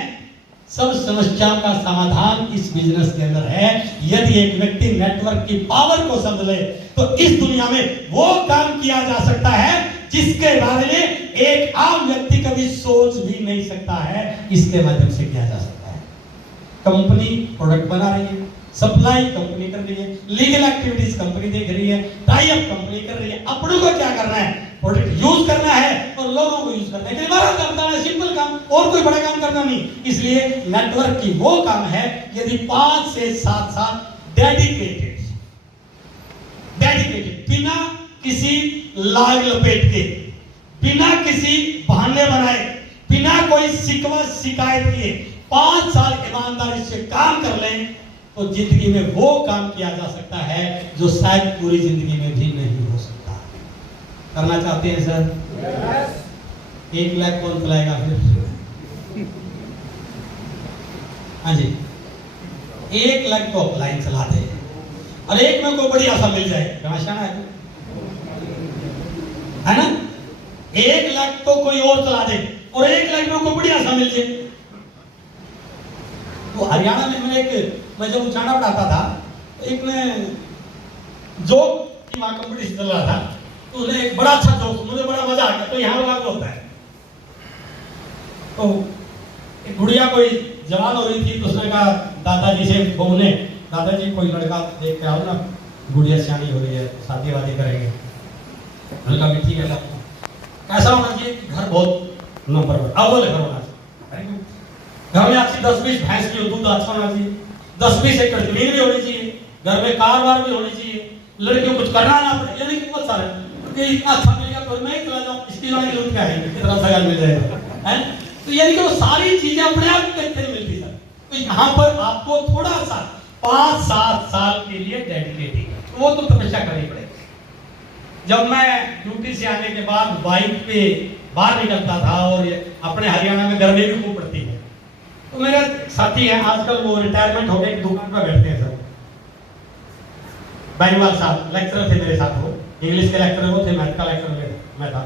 सब समस्याओं का समाधान इस बिजनेस के अंदर है। यदि एक व्यक्ति नेटवर्क की पावर को समझ ले तो इस दुनिया में वो काम किया जा सकता है जिसके बारे में एक आम व्यक्ति कभी सोच भी नहीं सकता है, इसके माध्यम से किया जा सकता है। कंपनी प्रोडक्ट बना रही है, सप्लाई कंपनी कर रही है, लीगल एक्टिविटीज कंपनी देख रही है, टाई अप कंपनी कर रही है। अपनों को क्या करना है? प्रोडक्ट यूज करना है और लोगों को यूज करना है। सिंपल काम, और कोई बड़ा काम करना नहीं। इसलिए नेटवर्क की वो काम है यदि 5 से 7 साल डेडिकेटेड बिना किसी लाग लपेट के, बिना किसी बहाने बनाए, बिना कोई शिकवा शिकायत किए 5 साल ईमानदारी से काम कर लें तो जिंदगी में वो काम किया जा सकता है जो शायद पूरी जिंदगी में भी नहीं हो सकता। करना चाहते हैं सर? yes. 1 लाख कौन चलाएगा फिर? हाँ जी, 1 लाख तो ऑफलाइन चला दे और एक में कोई बड़ी आशा मिल जाए, है ना? 1 लाख तो कोई और चला दे और 1 लाख में कोई बड़ी आशा मिल जाए। तो हरियाणा में मैं जब उचाना पढ़ाता था तो एक ने जोक की वहां कंपटीशन चल रहा था, तो उसने एक बड़ा अच्छा जोक, मुझे बड़ा मजा आ गया। तो यहाँ लागू होता है तो एक गुड़िया कोई जवान हो रही थी तो उसने कहा दादाजी से, बहू ने, दादाजी कोई लड़का देख के आओ ना, गुड़िया सियानी हो रही है, शादी वादी करेंगे। मैंने कहा ठीक है, कैसा होना चाहिए कि घर बहुत नंबर वन अव्वल घर होना चाहिए, घर में अच्छी 10-20 भैंस की दूध अच्छा होना चाहिए, 10-20 एकड़ जमीन भी होनी चाहिए, घर में कार वार भी होनी चाहिए, लड़कियों को कुछ करना ना पड़े, यानी कि बहुत सारे, क्योंकि इतना अच्छा मिल गया तो मैं ही चला जाऊँ, इसकी लड़ाई लूट क्या है, कितना सगाल मिल जाएगा, है? तो यानी कि वो सारी चीजें अपने आप कैसे मिलती सर। तो यहाँ पर आपको थोड़ा सा 5-7 साल के लिए डेडिकेटिंग, वो तो तपस्या करनी पड़ेगी। जब मैं ड्यूटी से आने के बाद बाइक पे बाहर निकलता था और अपने हरियाणा में गर्मी भी खूब पड़ती है, तो मेरा साथी है आजकल, वो रिटायरमेंट हो गए, दुकान पर बैठते हैं सर, बैनीवाल साहब लेक्चरर थे मेरे साथ, वो इंग्लिश के लेक्चरर वो थे, मैथ का लेक्चरर मैं था।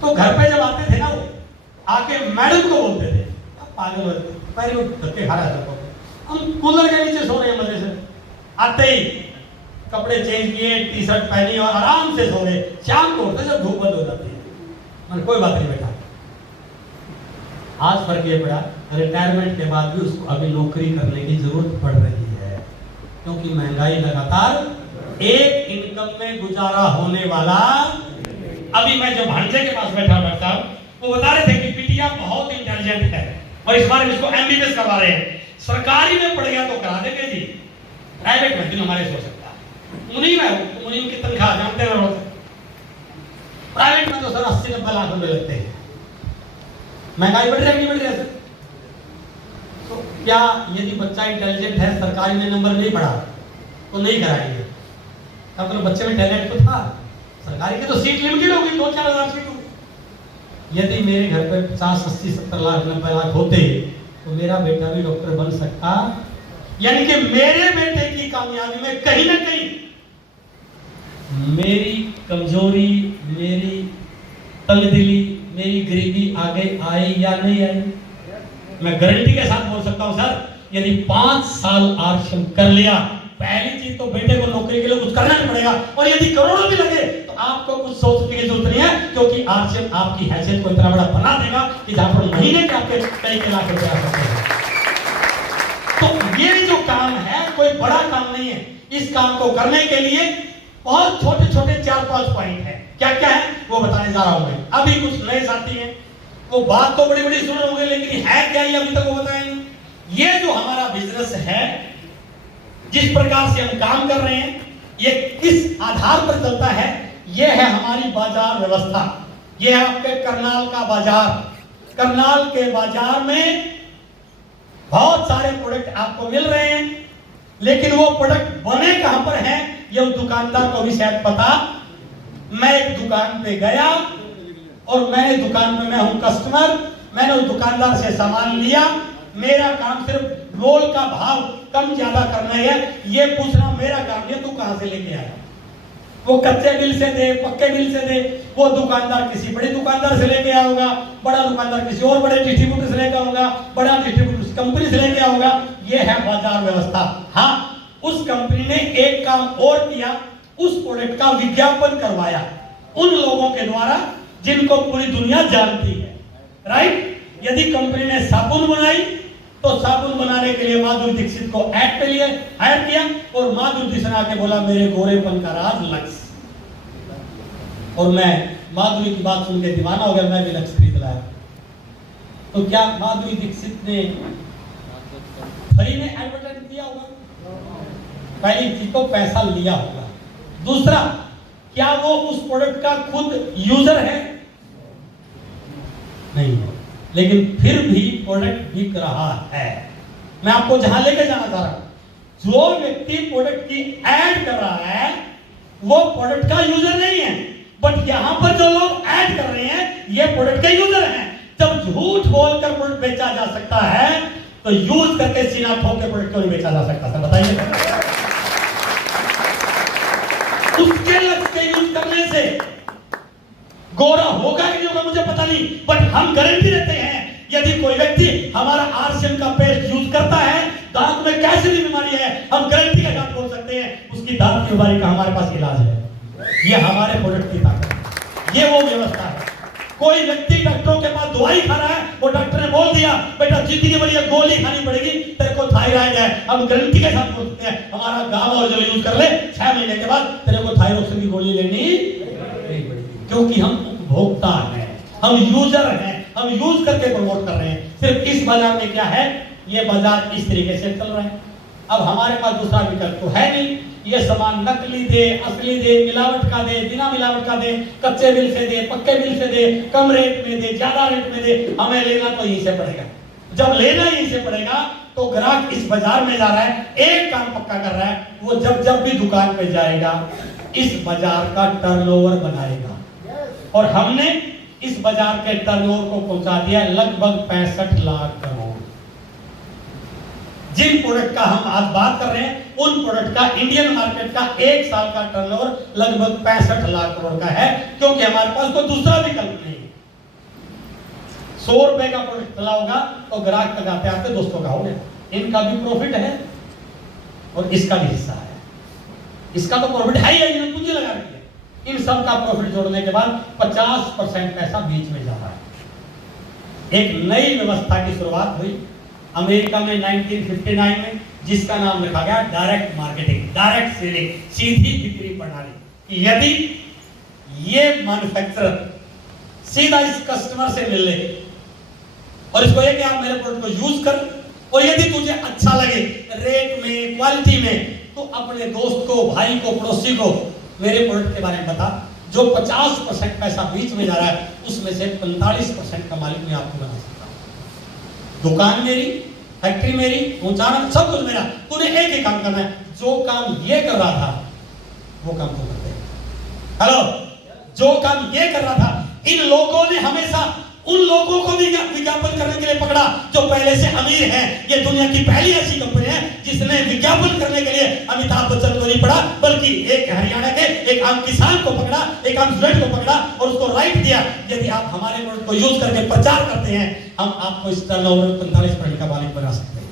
तो घर पे जब आते थे ना, वो आके मैडम को बोलते थे, पागल होते पहले वो धक्के खा रहा था, हम कूलर के नीचे सो रहे हैं मजे से, आते ही कपड़े चेंज किए, टी शर्ट पहनी और आराम से सो गए। शाम को उठते जब धूप बंद हो जाती है, मैंने कोई बात नहीं बेटा। आज फर्क ये पड़ा, रिटायरमेंट के बाद भी उसको अभी नौकरी करने की जरूरत पड़ रही है, क्योंकि महंगाई लगातार, एक इनकम में गुजारा होने वाला। अभी मैं जो भांजे के पास बैठा बैठा वो बता रहे थे कि बिटिया बहुत इंटेलिजेंट है और इस बार इसको एमबीबीएस करवा रहे हैं, सरकारी में पड़ गया तो करा देंगे जी, प्राइवेट में दिन हमारे सो सकता है। मुनीम है, तो मुनीम की तनख्वाह जानते हैं रोज, प्राइवेट में तो सर 80-90 लाख रुपए लगते हैं। महंगाई बढ़ रही है सर। तो क्या यदि बच्चा इंटेलिजेंट है, सरकारी में नंबर नहीं पड़ा तो नहीं कराएंगे, तब तो बच्चे में टैलेंट तो था, सरकारी की तो सीट लिमिटेड होगी, 2-4 हजार सीट होगी। यदि मेरे घर पे 50-80-70 लाख 90 लाख होते तो मेरा बेटा भी डॉक्टर बन सकता। यानी कि मेरे बेटे की कामयाबी में कहीं ना कहीं मेरी कमजोरी, मेरी तंगदिली, मेरी गरीबी आगे आई या नहीं आई। मैं गारंटी के साथ बोल सकता हूं सर, यदि 5 साल आरक्षण कर लिया, पहली चीज तो बेटे को नौकरी के लिए कुछ करना नहीं पड़ेगा, और यदि करोड़ों भी लगे तो आपको कुछ सोचने की जरूरत नहीं है, क्योंकि आरक्षण आपकी हैसियत को इतना बड़ा बना देगा कि जहां पर महीने के आपके कई लाख रुपए आ सकते हैं। तो ये जो काम है कोई बड़ा काम नहीं है, इस काम को करने के लिए बहुत छोटे छोटे 4-5 पॉइंट है। क्या क्या है वो बताने जा रहा हूं मैं। अभी कुछ नए साथी हैं, वो बात तो बड़ी बड़ी सुन रहे होंगे, लेकिन है क्या ये अभी तक वो बताएंगे। ये जो हमारा बिजनेस है, जिस प्रकार से हम काम कर रहे हैं, ये किस आधार पर चलता है, ये है हमारी बाजार व्यवस्था। ये है आपके करनाल का बाजार। करनाल के बाजार में बहुत सारे प्रोडक्ट आपको मिल रहे हैं, लेकिन वो प्रोडक्ट बने कहां पर हैं ये उस दुकानदार को भी शायद पता। मैं एक दुकान पे गया और मैंने दुकान में, मैं हूं कस्टमर, मैंने उस दुकानदार से सामान लिया। मेरा काम सिर्फ रोल का भाव कम ज्यादा करना है, ये पूछना मेरा काम नहीं, तू कहां से लेके आया। वो कच्चे बिल से दे, पक्के बिल से दे, वो दुकानदार किसी बड़े दुकानदार से लेके आया होगा, बड़ा दुकानदार किसी और बड़े डिस्ट्रीब्यूटर से लेके होगा, बड़ा डिस्ट्रीब्यूटर कंपनी से लेके आया होगा। ये है बाजार व्यवस्था। हाँ, उस कंपनी ने एक काम और किया, उस प्रोडक्ट का विज्ञापन करवाया उन लोगों के द्वारा जिनको पूरी दुनिया जानती है, राइट। यदि कंपनी ने साबुन बनाई तो साबुन बनाने के लिए माधुरी दीक्षित को ऐड पे लिए हायर किया, और माधुरी दीक्षित आके बोला मेरे गोरेपन का राज लक्स। और मैं माधुरी की बात सुन के दीवाना हो गया, मैं भी लक्स खरीद लाया। तो क्या माधुरी दीक्षित ने फ्री में एडवर्टाइज किया होगा? पहली चीज तो पैसा लिया होगा। दूसरा, क्या वो उस प्रोडक्ट का खुद यूजर है? नहीं, लेकिन फिर भी प्रोडक्ट बिक रहा है। मैं आपको जहां लेके जाना चाह रहा हूं, जो व्यक्ति प्रोडक्ट की ऐड कर रहा है वो प्रोडक्ट का यूजर नहीं है, बट यहां पर जो लोग ऐड कर रहे हैं ये प्रोडक्ट के यूजर हैं। जब झूठ बोलकर प्रोडक्ट बेचा जा सकता है तो यूज करके सीना ठोक के प्रोडक्ट क्यों नहीं बेचा जा सकता? सर बताइए। उसके लक्ष्य के यूज करने से गोरा होगा कि नहीं होगा मुझे पता नहीं, बट हम गारंटी देते हैं यदि कोई व्यक्ति हमारा आरसीएम का पेस्ट यूज करता है, दांत में कैसी भी बीमारी है, हम गारंटी के साथ बोल सकते हैं उसकी दांत की बीमारी का हमारे पास इलाज है। ये हमारे प्रोडक्ट की ताकत, ये वो व्यवस्था है। कोई व्यक्ति डॉक्टरों के पास दवाई खा रहा है, वो डॉक्टर ने बोल दिया बेटा जिंदगी भर ये गोली खानी पड़ेगी, तेरे को थायराइड है, हम गारंटी के साथ बोलते हैं हमारा गांव और जो यूज कर ले 6 महीने के बाद तेरे को थायरोक्सिन की गोली लेनी नहीं पड़ेगी, क्योंकि हम उपभोक्ता हैं, हम यूजर हैं, हम यूज करके प्रमोट कर रहे हैं। सिर्फ इस बाजार में क्या है, ये बाजार इस तरीके से चल रहा है। अब हमारे पास दूसरा विकल्प तो है नहीं, ये सामान नकली दे, असली दे, मिलावट का दे, बिना मिलावट का दे, कच्चे बिल से दे, पक्के बिल से दे, कम रेट में दे, ज्यादा रेट में दे, हमें लेना तो यहीं से पड़ेगा। जब लेना यहीं से पड़ेगा तो ग्राहक इस बाजार में जा रहा है, एक काम पक्का कर रहा है, वो जब जब भी दुकान पे जाएगा इस बाजार का टर्नओवर बनाएगा। और हमने इस बाजार के टर्नओवर को पहुंचा दिया लगभग 65 लाख करोड़। जिन प्रोडक्ट का हम आज बात कर रहे हैं उन प्रोडक्ट का इंडियन मार्केट का एक साल का टर्नओवर लगभग 65 लाख करोड़ का है, क्योंकि हमारे पास कोई दूसरा विकल्प नहीं। 100 रुपए का प्रोडक्ट चला होगा तो ग्राहक तक आते आते 200 का हो गया। इनका भी प्रॉफिट है और इसका भी हिस्सा है, इसका तो प्रॉफिट है ही, इन्होंने पूंजी लगा रखी है। इन सब का प्रॉफिट जोड़ने के बाद 50% पैसा बीच में जा रहा है। एक नई व्यवस्था की शुरुआत हुई अमेरिका में 1959 में, जिसका नाम रखा गया डायरेक्ट मार्केटिंग, डायरेक्ट सेलिंग, सीधी बिक्री प्रणाली। यदि ये मैन्युफैक्चरर सीधा इस कस्टमर से मिल ले और इसको ये कि आप मेरे प्रोडक्ट को यूज कर, और यदि तुझे अच्छा लगे रेट में, क्वालिटी में, तो अपने दोस्त को, भाई को, पड़ोसी को मेरे प्रोडक्ट के बारे में बता। जो 50% पैसा बीच में जा रहा है उसमें से 45% का मालिक मैं आपको बना सकता हूं। दुकान मेरी, फैक्ट्री मेरी, पहुंचाना सब कुछ मेरा, तूने एक ही काम करना है, जो काम ये कर रहा था वो काम तू कर दे। हेलो, जो काम ये कर रहा था, इन लोगों ने हमेशा उन लोगों को भी विज्ञापन करने के लिए पकड़ा जो पहले से अमीर हैं। ये दुनिया की पहली ऐसी कंपनी है जिसने विज्ञापन करने के लिए अमिताभ बच्चन को नहीं पड़ा, बल्कि एक हरियाणा के एक आम किसान को पकड़ा, एक आम स्टूडेंट को पकड़ा और उसको राइट दिया, यदि आप हमारे प्रोडक्ट को यूज करके प्रचार करते हैं, हम आपको इस टर्नओवर 45% का मालिक बना सकते हैं।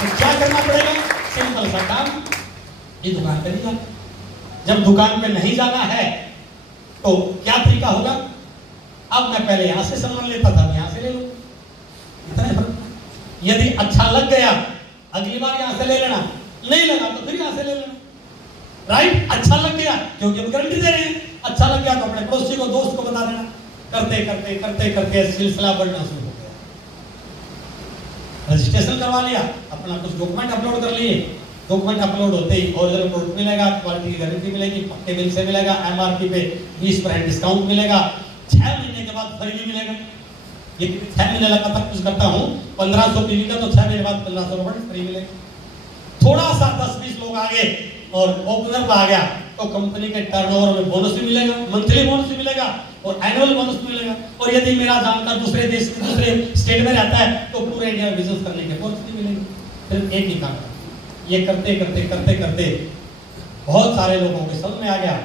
तो क्या करना पड़ेगा? सिंपल सा काम, ये दुकान पे नहीं जाना। जब दुकान पे नहीं जाना है तो क्या तरीका होगा? अब मैं पहले यहां से सामान लेता था, यहां से ले लूं, इतना ही फर्क। यदि अच्छा लग गया अगली बार यहां से ले लेना, नहीं लगा तो फिर यहां से ले लेना, राइट? अच्छा लग गया क्योंकि हम गारंटी दे रहे हैं, अच्छा लग गया तो अपने पड़ोसी को, दोस्त को बता देना। करते करते करते करते सिलसिला बढ़ना शुरू हो गया। रजिस्ट्रेशन करवा लिया, अपना कुछ डॉक्यूमेंट अपलोड कर लिए, डॉक्यूमेंट अपलोड होते ही ओरिजिनल प्रोडक्ट मिलेगा, क्वालिटी की गारंटी मिलेगी, पक्के बिल से मिलेगा, एमआरपी पे 20% डिस्काउंट मिलेगा, 6 महीने के बाद फ्री मिलेगा। ये 6 महीने लगातार कुछ करता हूँ, 1500 पीवी का तो 6 महीने बाद 1500 रुपए फ्री मिलेगा। थोड़ा सा 10-20 लोग आगे और ओपनर पर आ गया तो कंपनी के टर्नओवर में बोनस भी मिलेगा, मंथली बोनस भी मिलेगा और एनुअल बोनस मिलेगा। और यदि मेरा जानकार दूसरे देश, दूसरे स्टेट में रहता है तो पूरे इंडिया में बिजनेस करने के बोनस भी मिलेंगे। सिर्फ एक ही काम, ये करते करते करते करते बहुत सारे लोगों के समझ में आ गया।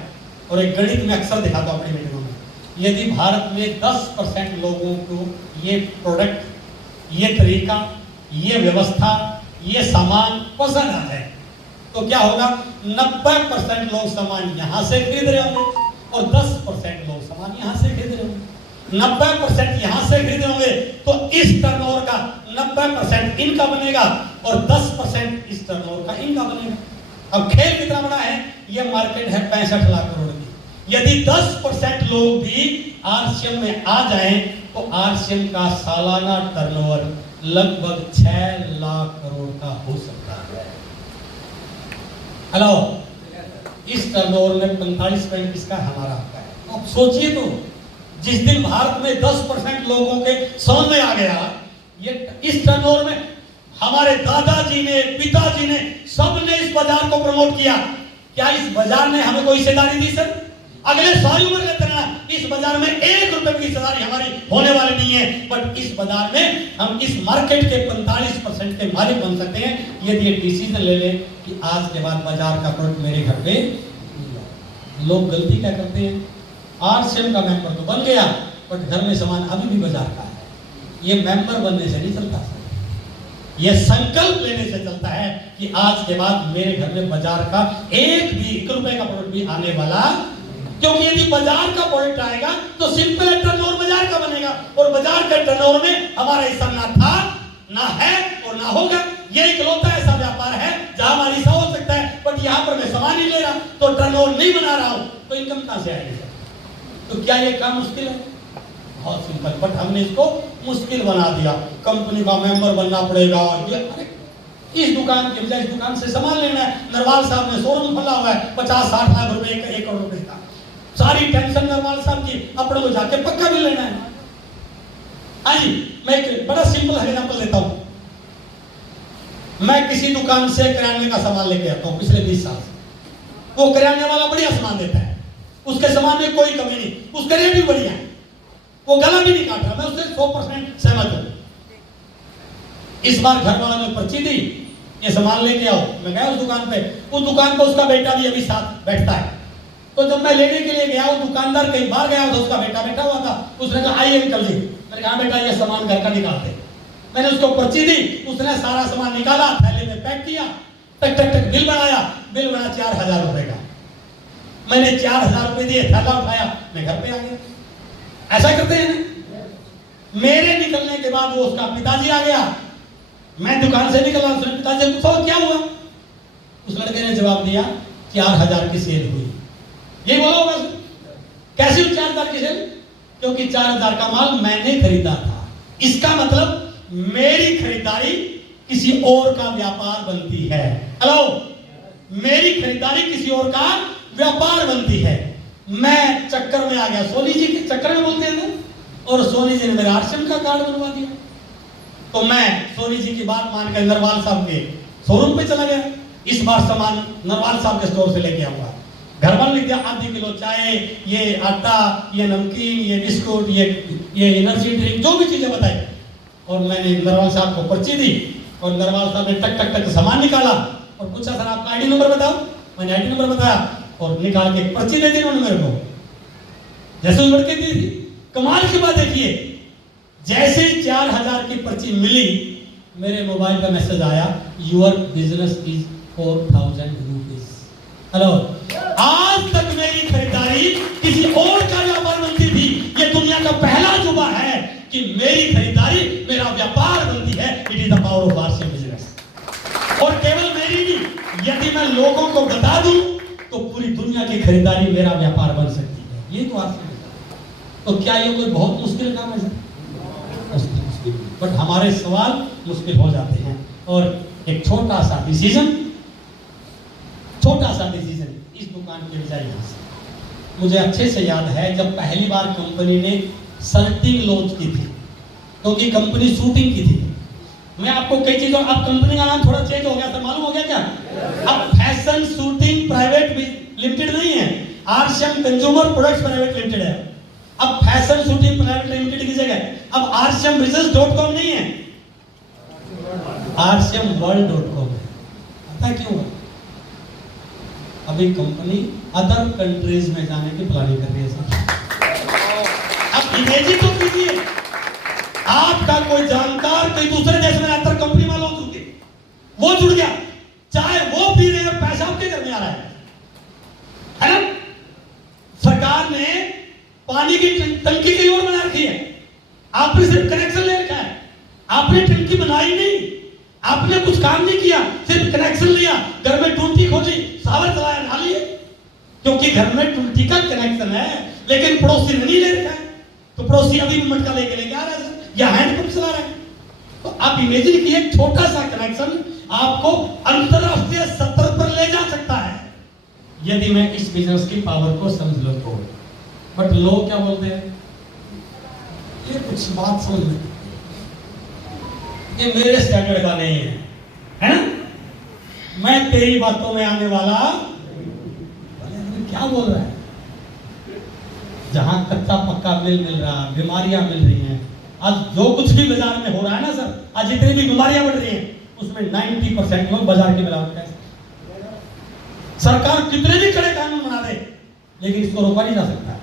और एक गणित में अक्सर दिखाता हूं अपनी मीटिंगों में, यदि भारत में 10% लोगों को ये प्रोडक्ट, ये तरीका, ये व्यवस्था, ये सामान पसंद आ जाए तो क्या होगा? 90% लोग सामान यहां से खरीद रहे होंगे और 10% लोग सामान यहां से खरीद रहे होंगे। 90% यहां से खरीद रहे होंगे तो इस टर्नओवर का 90% इनका बनेगा और 10% इस टर्नओवर का इनका बनेगा। अब खेल कितना बड़ा है? ये मार्केट है 65 लाख करोड़ की। यदि 10% लोग भी आरसीएम में आ जाएं तो आरसीएम का सालाना टर्नओवर लगभग 6 लाख करोड़ का हो सकता है। हेलो, इस टर्नओवर में 45% इसका हमारा हक है। अब सोचिए तो, जिस दिन भारत में 10% लोगों के समझ में आ गया, ये इस टर्नओवर में हमारे दादाजी ने, पिताजी ने, सबने इस बाजार को प्रमोट किया। क्या इस बाजार ने हमें कोई हिस्सेदारी दी सर? अगले सारी उम्र लेते रहना, इस बाजार में 1 रुपए की हिस्सेदारी हमारी होने वाली नहीं है। बट इस बाजार में हम इस मार्केट के 45% के मालिक बन सकते हैं यदि ये डिसीजन ले लें कि आज के बाद बाजार का प्रोडक्ट मेरे घर पे। लोग गलती क्या करते हैं? आरसीएम का मेंबर तो बन गया बट घर में सामान अभी भी बाजार का है। ये मेंबर बनने से नहीं चलता सर, ये संकल्प लेने से चलता है कि आज के बाद मेरे घर में बाजार का 1 रुपए का प्रोडक्ट भी आने वाला। क्योंकि यदि बाजार का पॉइंट आएगा तो सिंपल टर्नओवर बाजार का बनेगा, और बाजार के टर्नओवर में हमारा हिस्सा ना था, ना है और ना होगा। ये इकलौता ऐसा व्यापार है जहां हमारी हिस्सा हो सकता है, बट यहां पर मैं सामान नहीं ले रहा तो टर्नओवर नहीं बना रहा हूं, तो इनकम कहां से आएगी? तो क्या ये काम मुश्किल है? बहुत सिंपल, बट हमने इसको मुश्किल बना दिया। कंपनी का मेंबर बनना पड़ेगा, ये अरे इस दुकान के बजाय इस दुकान से सामान लेना है। नरवाल साहब ने शोरूम खोला हुआ है 50-60 लाख रुपए, 1 करोड़ रुपए का। सारी टेंशन नरवाल साहब की, अपने को जाके पक्का भी लेना है। आइए मैं एक बड़ा सिंपल एग्जांपल देता हूं। मैं किसी दुकान से किराने का सामान लेके आता हूं पिछले 20 साल से। वो किराने वाला बढ़िया सामान देता है, उसके सामान में कोई कमी नहीं, उसके रेट भी बढ़िया है, वो गला भी नहीं काट रहा, मैं उससे 100% सहमत हूं। इस बार घर वाला ने पर्ची दी, ये सामान लेके आओ। मैं गया उस दुकान पे, उस दुकान पे उसका बेटा भी अभी साथ बैठता है। तो जब मैं लेने के लिए गया, वो दुकानदार कई बार गया तो उसका बेटा बैठा हुआ था। उसने कहा आइए अंकल जी। मैंने कहा बेटा ये सामान घर का निकालते। मैंने उसको पर्ची दी, उसने सारा सामान निकाला, थैले में पैक किया, टक टक टक बिल बनाया। बिल बना 4000 रुपए का। मैंने 4000 रुपए दिए, थैला उठाया, मैं घर पे आ गया। ऐसा करते हैं ना। मेरे निकलने के बाद वो उसका पिताजी आ गया। मैं दुकान से निकला, उसने पिताजी से पूछा क्या हुआ? उस लड़के ने जवाब दिया 4000 की सेल हुई। ये बोला होगा कैसे 4000 की सेल? क्योंकि 4000 का माल मैंने खरीदा था। इसका मतलब मेरी खरीदारी किसी और का व्यापार बनती है। हेलो, मेरी खरीदारी किसी और का व्यापार बनती है। मैं चक्कर में आ गया, सोनी जी के चक्कर में बोलते हैं, और सोनी जी ने मेरा आरसीएम का कार्ड बनवा दिया। तो मैं सोनी जी की बात मानकर नरवाल साहब के शोरूम पे चला गया। इस बार सामान नरवाल साहब के स्टोर से लेके आऊंगा। घर वाले लिख दिया आधी किलो चाय, ये आटा, ये नमकीन, ये बिस्कुट, ये एनर्जी ड्रिंक, जो भी चीजें बताई। और मैंने नरवाल साहब को पर्ची दी, और नरवाल साहब ने टक टक टक सामान निकाला और पूछा सर आपका आईडी नंबर बताओ। मैंने आईडी नंबर बताया और निकाल के पर्ची दे दी उन्होंने मेरे को। जैसे उस लड़के दी थी। कमाल की बात देखिए, जैसे 4000 की पर्ची मिली, मेरे मोबाइल का मैसेज आया your business is 4000 rupees. Hello, आज तक मेरी खरीदारी किसी और का व्यापार बनती थी। ये दुनिया का पहला जुबा है कि मेरी खरीदारी मेरा व्यापार बनती है। It is the power of RCM business. और केवल मेरी नहीं, यदि मैं लोगों को बता दूं तो पूरी दुनिया की खरीदारी मेरा व्यापार बन सकती है। ये तो आरसीएम है। तो क्या ये कोई बहुत मुश्किल काम है सर? बट हमारे सवाल मुश्किल हो जाते हैं। और एक छोटा सा डिसीजन इस दुकान के बजाय यहां से, मुझे अच्छे से याद है जब पहली बार कंपनी ने शर्टिंग लॉन्च की थी, क्योंकि कंपनी शूटिंग की थी। मैं आपको कई चीजों, अब कंपनी का नाम थोड़ा चेंज हो गया सर, मालूम हो गया क्या? अब फैशन शूटिंग प्राइवेट लिमिटेड नहीं है, RCM consumer products private limited है। अब फैशन शूटिंग प्राइवेट लिमिटेड की जगह अब rcmbusiness.com नहीं है, rcmworld.com है। पता क्यों? अभी कंपनी अदर कंट्रीज में जाने की प्लानिंग कर रही है सर। अब इमेजिन तो कीजिए, आपका कोई जानकार कोई दूसरे देश में रहकर कंपनी वालों जुड़ गए, वो जुड़ गया, चाहे वो पी रहे और पैसा आपके घर में आ रहा है ना? सरकार ने पानी की टंकी कहीं और बना रखी है, आपने सिर्फ कनेक्शन ले रखा है, आपने टंकी बनाई नहीं, आपने कुछ काम नहीं किया, सिर्फ कनेक्शन लिया, घर में टूटी खोली, सावर चलाया, नहा लिए। क्योंकि घर में टूटी का कनेक्शन है, लेकिन पड़ोसी ने नहीं ले रखा है, तो पड़ोसी अभी भी मटका लेके आ रहा है या हैंडपंप चला रहा है। तो आप इमेजिन कीजिए, छोटा सा कनेक्शन आपको अंतरराष्ट्रीय स्तर पर ले जा सकता है, यदि मैं इस बिजनेस की पावर को समझ लो तो। बट लोग क्या बोलते हैं, ये कुछ बात समझ में, ये मेरे स्टैंडर्ड का नहीं है ना? मैं तेरी बातों में आने वाला, क्या बोल रहा है? जहां कच्चा पक्का मिल रहा, बीमारियां मिल रही हैं, आज जो कुछ भी बाजार में हो रहा है ना सर, आज जितनी भी बीमारियां बढ़ रही हैं, उसमें 90% लोग बाजार की मिलावट है। सरकार कितने भी कड़े कानून बना दे, लेकिन इसको रोका नहीं जा सकता,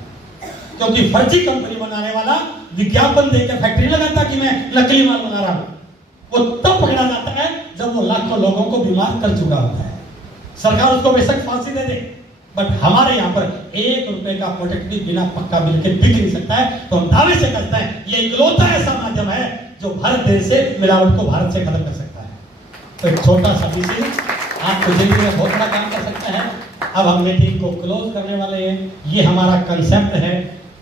क्योंकि फर्जी कंपनी बनाने वाला विज्ञापन देकर फैक्ट्री लगाता कि मैं नकली माल बना रहा हूं। वो तब पकड़ा जाता है जब वो लाखों लोगों को बीमार कर चुका होता है। सरकार उसको बेशक फांसी दे दे, बट हमारे यहाँ पर 1 रुपए का प्रोडक्ट भी बिना पक्का बिल के बिक नहीं सकता है। तो हम दावे से कहते हैं ये इकलौता ऐसा माध्यम है जो भारत देश से मिलावट को भारत से खत्म कर सकता है। तो एक छोटा सा विषय आपको जिंदगी में बहुत बड़ा काम कर सकता है। अब हम मीटिंग को क्लोज करने वाले हैं। ये हमारा कंसेप्ट है।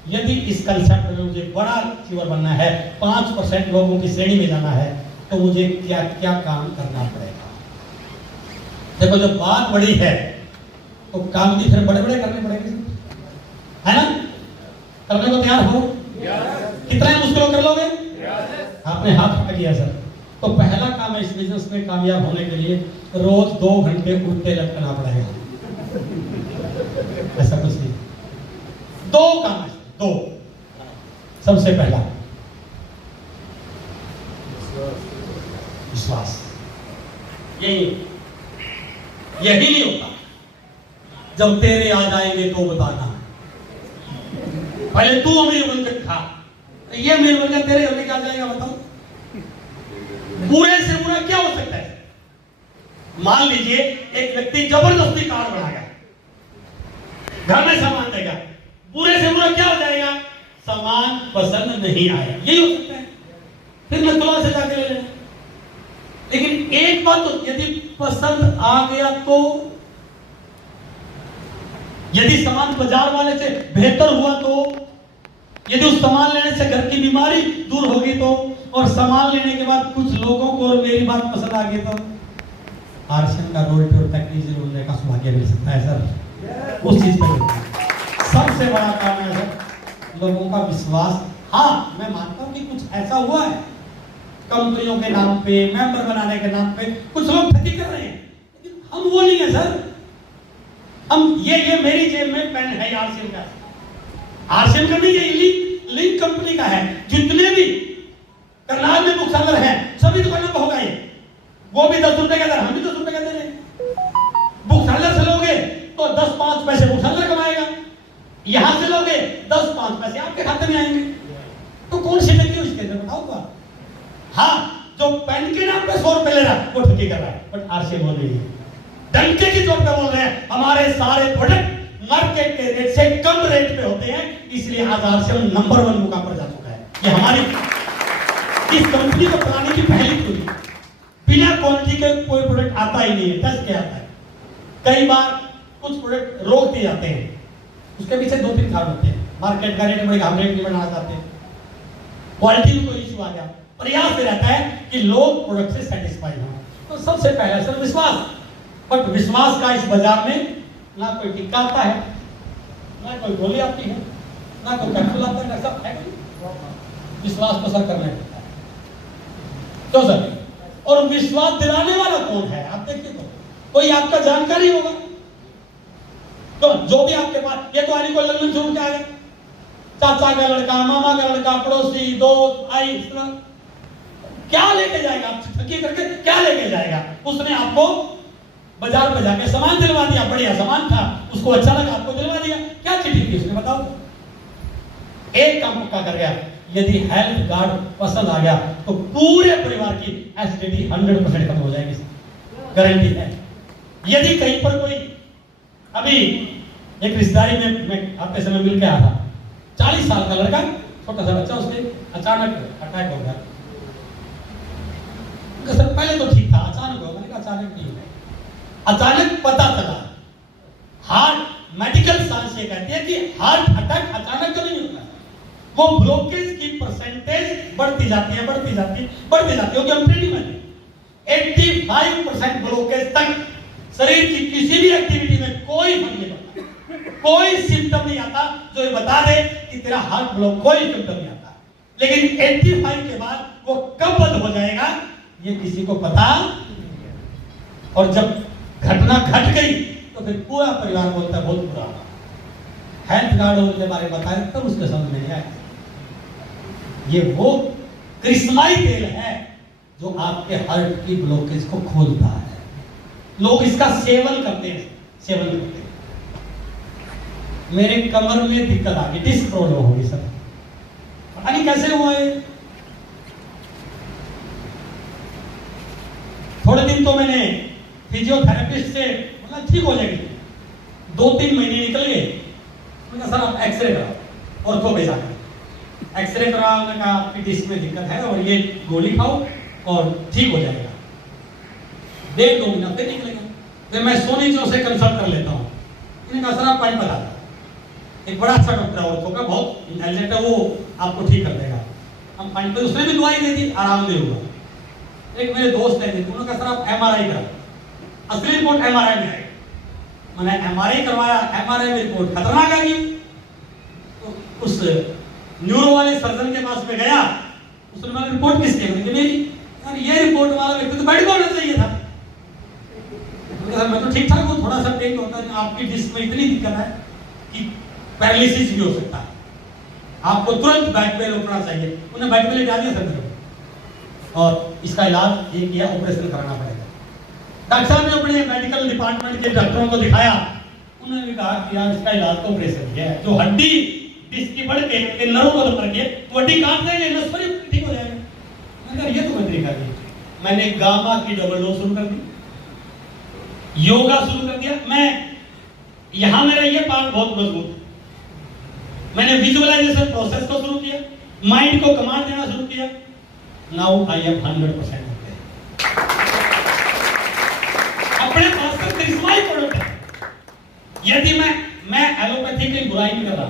यदि इस कंसेप्ट में मुझे बड़ा अचीवर बनना है, 5% लोगों की श्रेणी में जाना है, तो मुझे क्या क्या काम करना पड़ेगा। देखो जब बात बड़ी है तो काम भी फिर बड़े बड़े करने पड़ेंगे, है ना? करने को तैयार हो? कितना मुश्किल कर लोगे? आपने हाथ पकड़ लिया सर। तो पहला काम है इस बिजनेस में कामयाब होने के लिए रोज 2 घंटे उठते लटकना पड़ेगा। ऐसा कुछ नहीं, 2 काम है, 2। सबसे पहला विश्वास। यही नहीं होता। जब तेरे आ जाएंगे तो बताना, पहले तू अमीर बनकर खा, ये अमीर बनकर तेरे होने क्या जाएगा बताओ। बुरे से बुरा क्या हो सकता है? मान लीजिए एक व्यक्ति जबरदस्ती कार्ड बनाएगा, घर में सामान देगा, बुरे से बुरा क्या हो जाएगा? सामान पसंद नहीं आया, यही हो सकता है। फिर मैं तुला से जाके ले लेना। लेकिन एक बात तो, यदि पसंद आ गया तो, यदि सामान बाजार वाले से बेहतर हुआ तो, यदि उस सामान लेने से घर की बीमारी दूर होगी तो, और सामान लेने के बाद कुछ लोगों को और मेरी बात पसंद आ गई तो, आरसीएम का रोड टू टेक्नीशियन बनने का सौभाग्य मिल सकता है सर। उस चीज पर सबसे बड़ा काम है सर लोगों का विश्वास। हाँ, मैं मानता हूं कि कुछ ऐसा हुआ है कंपनियों के नाम पे, मेंबर बनाने के नाम पे कुछ लोग ठगी कर रहे हैं, लेकिन हम वो नहीं है सर। हम ये मेरी जेब में पेन है आरसीएम का, आरसीएम का नहीं, ये लिंक कंपनी का है। जितने भी करनाल में बुक सेलर हैं सभी दुकानों पर होगा ये। वो भी 10 रुपए का दर, हम भी 10 रुपए का दे रहे हैं। बुक सेलर से लोगे तो 10-5 पैसे बुक सेलर कमाएगा, यहां से लोगे 10-5 पैसे आपके खाते में आएंगे। तो कौन सी ठगी उसके अंदर बताओ तो। हाँ, जो पेन के नाम पे 100 रुपए ले रहा है वो ठगी कर रहा है, बट आरसीएम बोल रही है, डंके की जोर पे बोल रहे हैं हमारे सारे प्रोडक्ट मार्केट के रेट से कम रेट पे होते हैं, इसलिए आज आरसीएम नंबर 1 मुकाम पर जा चुका है। ये हमारी इस कंपनी को चलाने की पहली पूरी, बिना क्वालिटी के कोई प्रोडक्ट आता ही नहीं है, टेस्ट किया आता है। कई बार कुछ प्रोडक्ट रोक दिए जाते हैं, उसके पीछे 2-3 कारण होते हैं। मार्केट का रेट बढ़ेगा, हम रेट नहीं बढ़ाना चाहते, क्वालिटी में कोई इशू आ गया, प्रयास से रहता है कि लोग प्रोडक्ट से सेटिस्फाइड हो। तो सबसे पहला सर विश्वास। बट विश्वास का इस बाजार में ना कोई टिक्का आता है, ना कोई गोली आती है, ना कोई कैप्सूल आता है, ना सब है। विश्वास तो सर करना पड़ता है। तो सर, और विश्वास दिलाने वाला कौन है? आप देखिए, तो कोई आपका जानकारी होगा, तो जो भी आपके पास, ये तो आने को लल्लू शुरू क्या है, चाचा का लड़का, मामा का लड़का, पड़ोसी, दोस्त, आई, इस तरह क्या लेके जाएगा? आप ठगी करके क्या लेके जाएगा? उसने आपको बाजार पे जाके सामान दिलवा दिया, बढ़िया सामान था, उसको अच्छा लगा, आपको दिलवा दिया, क्या चिट्ठी थी उसने बताओ? एक काम पक्का कर गया, यदि हेल्थ कार्ड पसंद आ गया तो पूरे परिवार की एसिडिटी 100% खत्म हो जाएगी, गारंटी है। यदि कहीं पर कोई, अभी एक रिश्तेदारी में मैं आपके समय मिल के आया था, 40 साल का लड़का, छोटा सा बच्चा, उसके अचानक अटैक हो गया। सर पहले तो ठीक था, अचानक हो गया, अचानक नहीं है, अचानक पता चला। हार्ट मेडिकल साइंस ये कहती है कि हार्ट अटैक अचानक तो नहीं होता, वो ब्लॉकेज की परसेंटेज बढ़ती जाती है, बढ़ती जाती है, बढ़ती जाती है, क्योंकि हम ट्रेनिंग में 85% ब्लॉकेज तक शरीर की किसी भी एक्टिविटी में कोई फर्क नहीं पड़ता, कोई सिम्टम नहीं आता जो ये बता दे कि तेरा हार्ट ब्लॉक, कोई सिम्टम नहीं आता। लेकिन 85 के बाद वो कब बंद हो जाएगा ये किसी को पता, और जब घटना घट गई तो फिर पूरा परिवार बोलता है बहुत बुरा। हेल्थ कार्ड उनके बारे में बताया तब उसके समझ में नहीं आया। ये वो कृष्णाई तेल है जो आपके हार्ट की ब्लॉकेज को खोलता है। लोग इसका सेवन करते हैं, सेवन करते हैं। मेरे कमर में दिक्कत आ गई, डिस्क प्रॉब्लम हो गई सर, पता नहीं कैसे हुआ है। थोड़े दिन तो मैंने फिजियोथेरेपिस्ट से मतलब ठीक हो जाएगी, 2-3 महीने निकल गए। मैंने कहा सर आप एक्सरे कराओ, ऑर्थो भेजा कर एक्सरे कराओ। मैंने कहा आपकी डिस्क में दिक्कत है और ये गोली खाओ और ठीक हो जाएगा। 1-2 महीना फिर निकलेगा। फिर मैं सोनी जो से कंसल्ट कर लेता हूँ। मैंने कहा सर आप पानी बता दो, एक बड़ा अच्छा डॉक्टर है ऑर्थो का, बहुत इंटेलिजेंट है, वो आपको ठीक कर देगा। हम पानी पर उसने भी दवाई दे दी, आराम नहीं हुआ। एक मेरे दोस्त है, उन्होंने कहा सर आप एमआरआई करा। असली रिपोर्ट एमआरआई में आई। मैंने एमआरआई करवाया, एमआरआई में रिपोर्ट खतरनाक आ गई। तो उस न्यूरो वाले सर्जन के पास में गया, उसने मैंने रिपोर्ट किसकी है? मैंने मेरी। यार ये रिपोर्ट वाला व्यक्ति तो बेड पे होना चाहिए था। मैं तो ठीक ठाक हूँ, थोड़ा सा पेन होता है, आपकी डिस्क में इतनी दिक्कत है कि पैरालिसिस भी हो सकता है, आपको तुरंत बेड पे उठना चाहिए। उन्हें बेड पे ले डाल दिया सर मेरे को, और इसका इलाज ये किया, ऑपरेशन कराना पड़ेगा। डॉक्टर साहब ने अपने मेडिकल डिपार्टमेंट के डॉक्टरों को दिखाया, उन्होंने भी कहा कि यार इसका इलाज तो ऑपरेशन ही है। जो हड्डी डिस्क की बढ़ के नरों को दबा के तो हड्डी काट देंगे, नस पर ठीक हो जाएगा। मैंने कहा ये तो कोई तरीका नहीं। मैंने गामा की डबल डोज शुरू कर दी, योगा शुरू कर दिया। मैं यहां मेरा ये पार्ट बहुत मजबूत है। मैंने विजुअलाइजेशन प्रोसेस को शुरू किया, माइंड को कमांड देना शुरू किया। नाउ आई एम 100% अपने पास का करिश्मा ही प्रोडक्ट है। यदि मैं एलोपैथिक की बुराई नहीं कर रहा,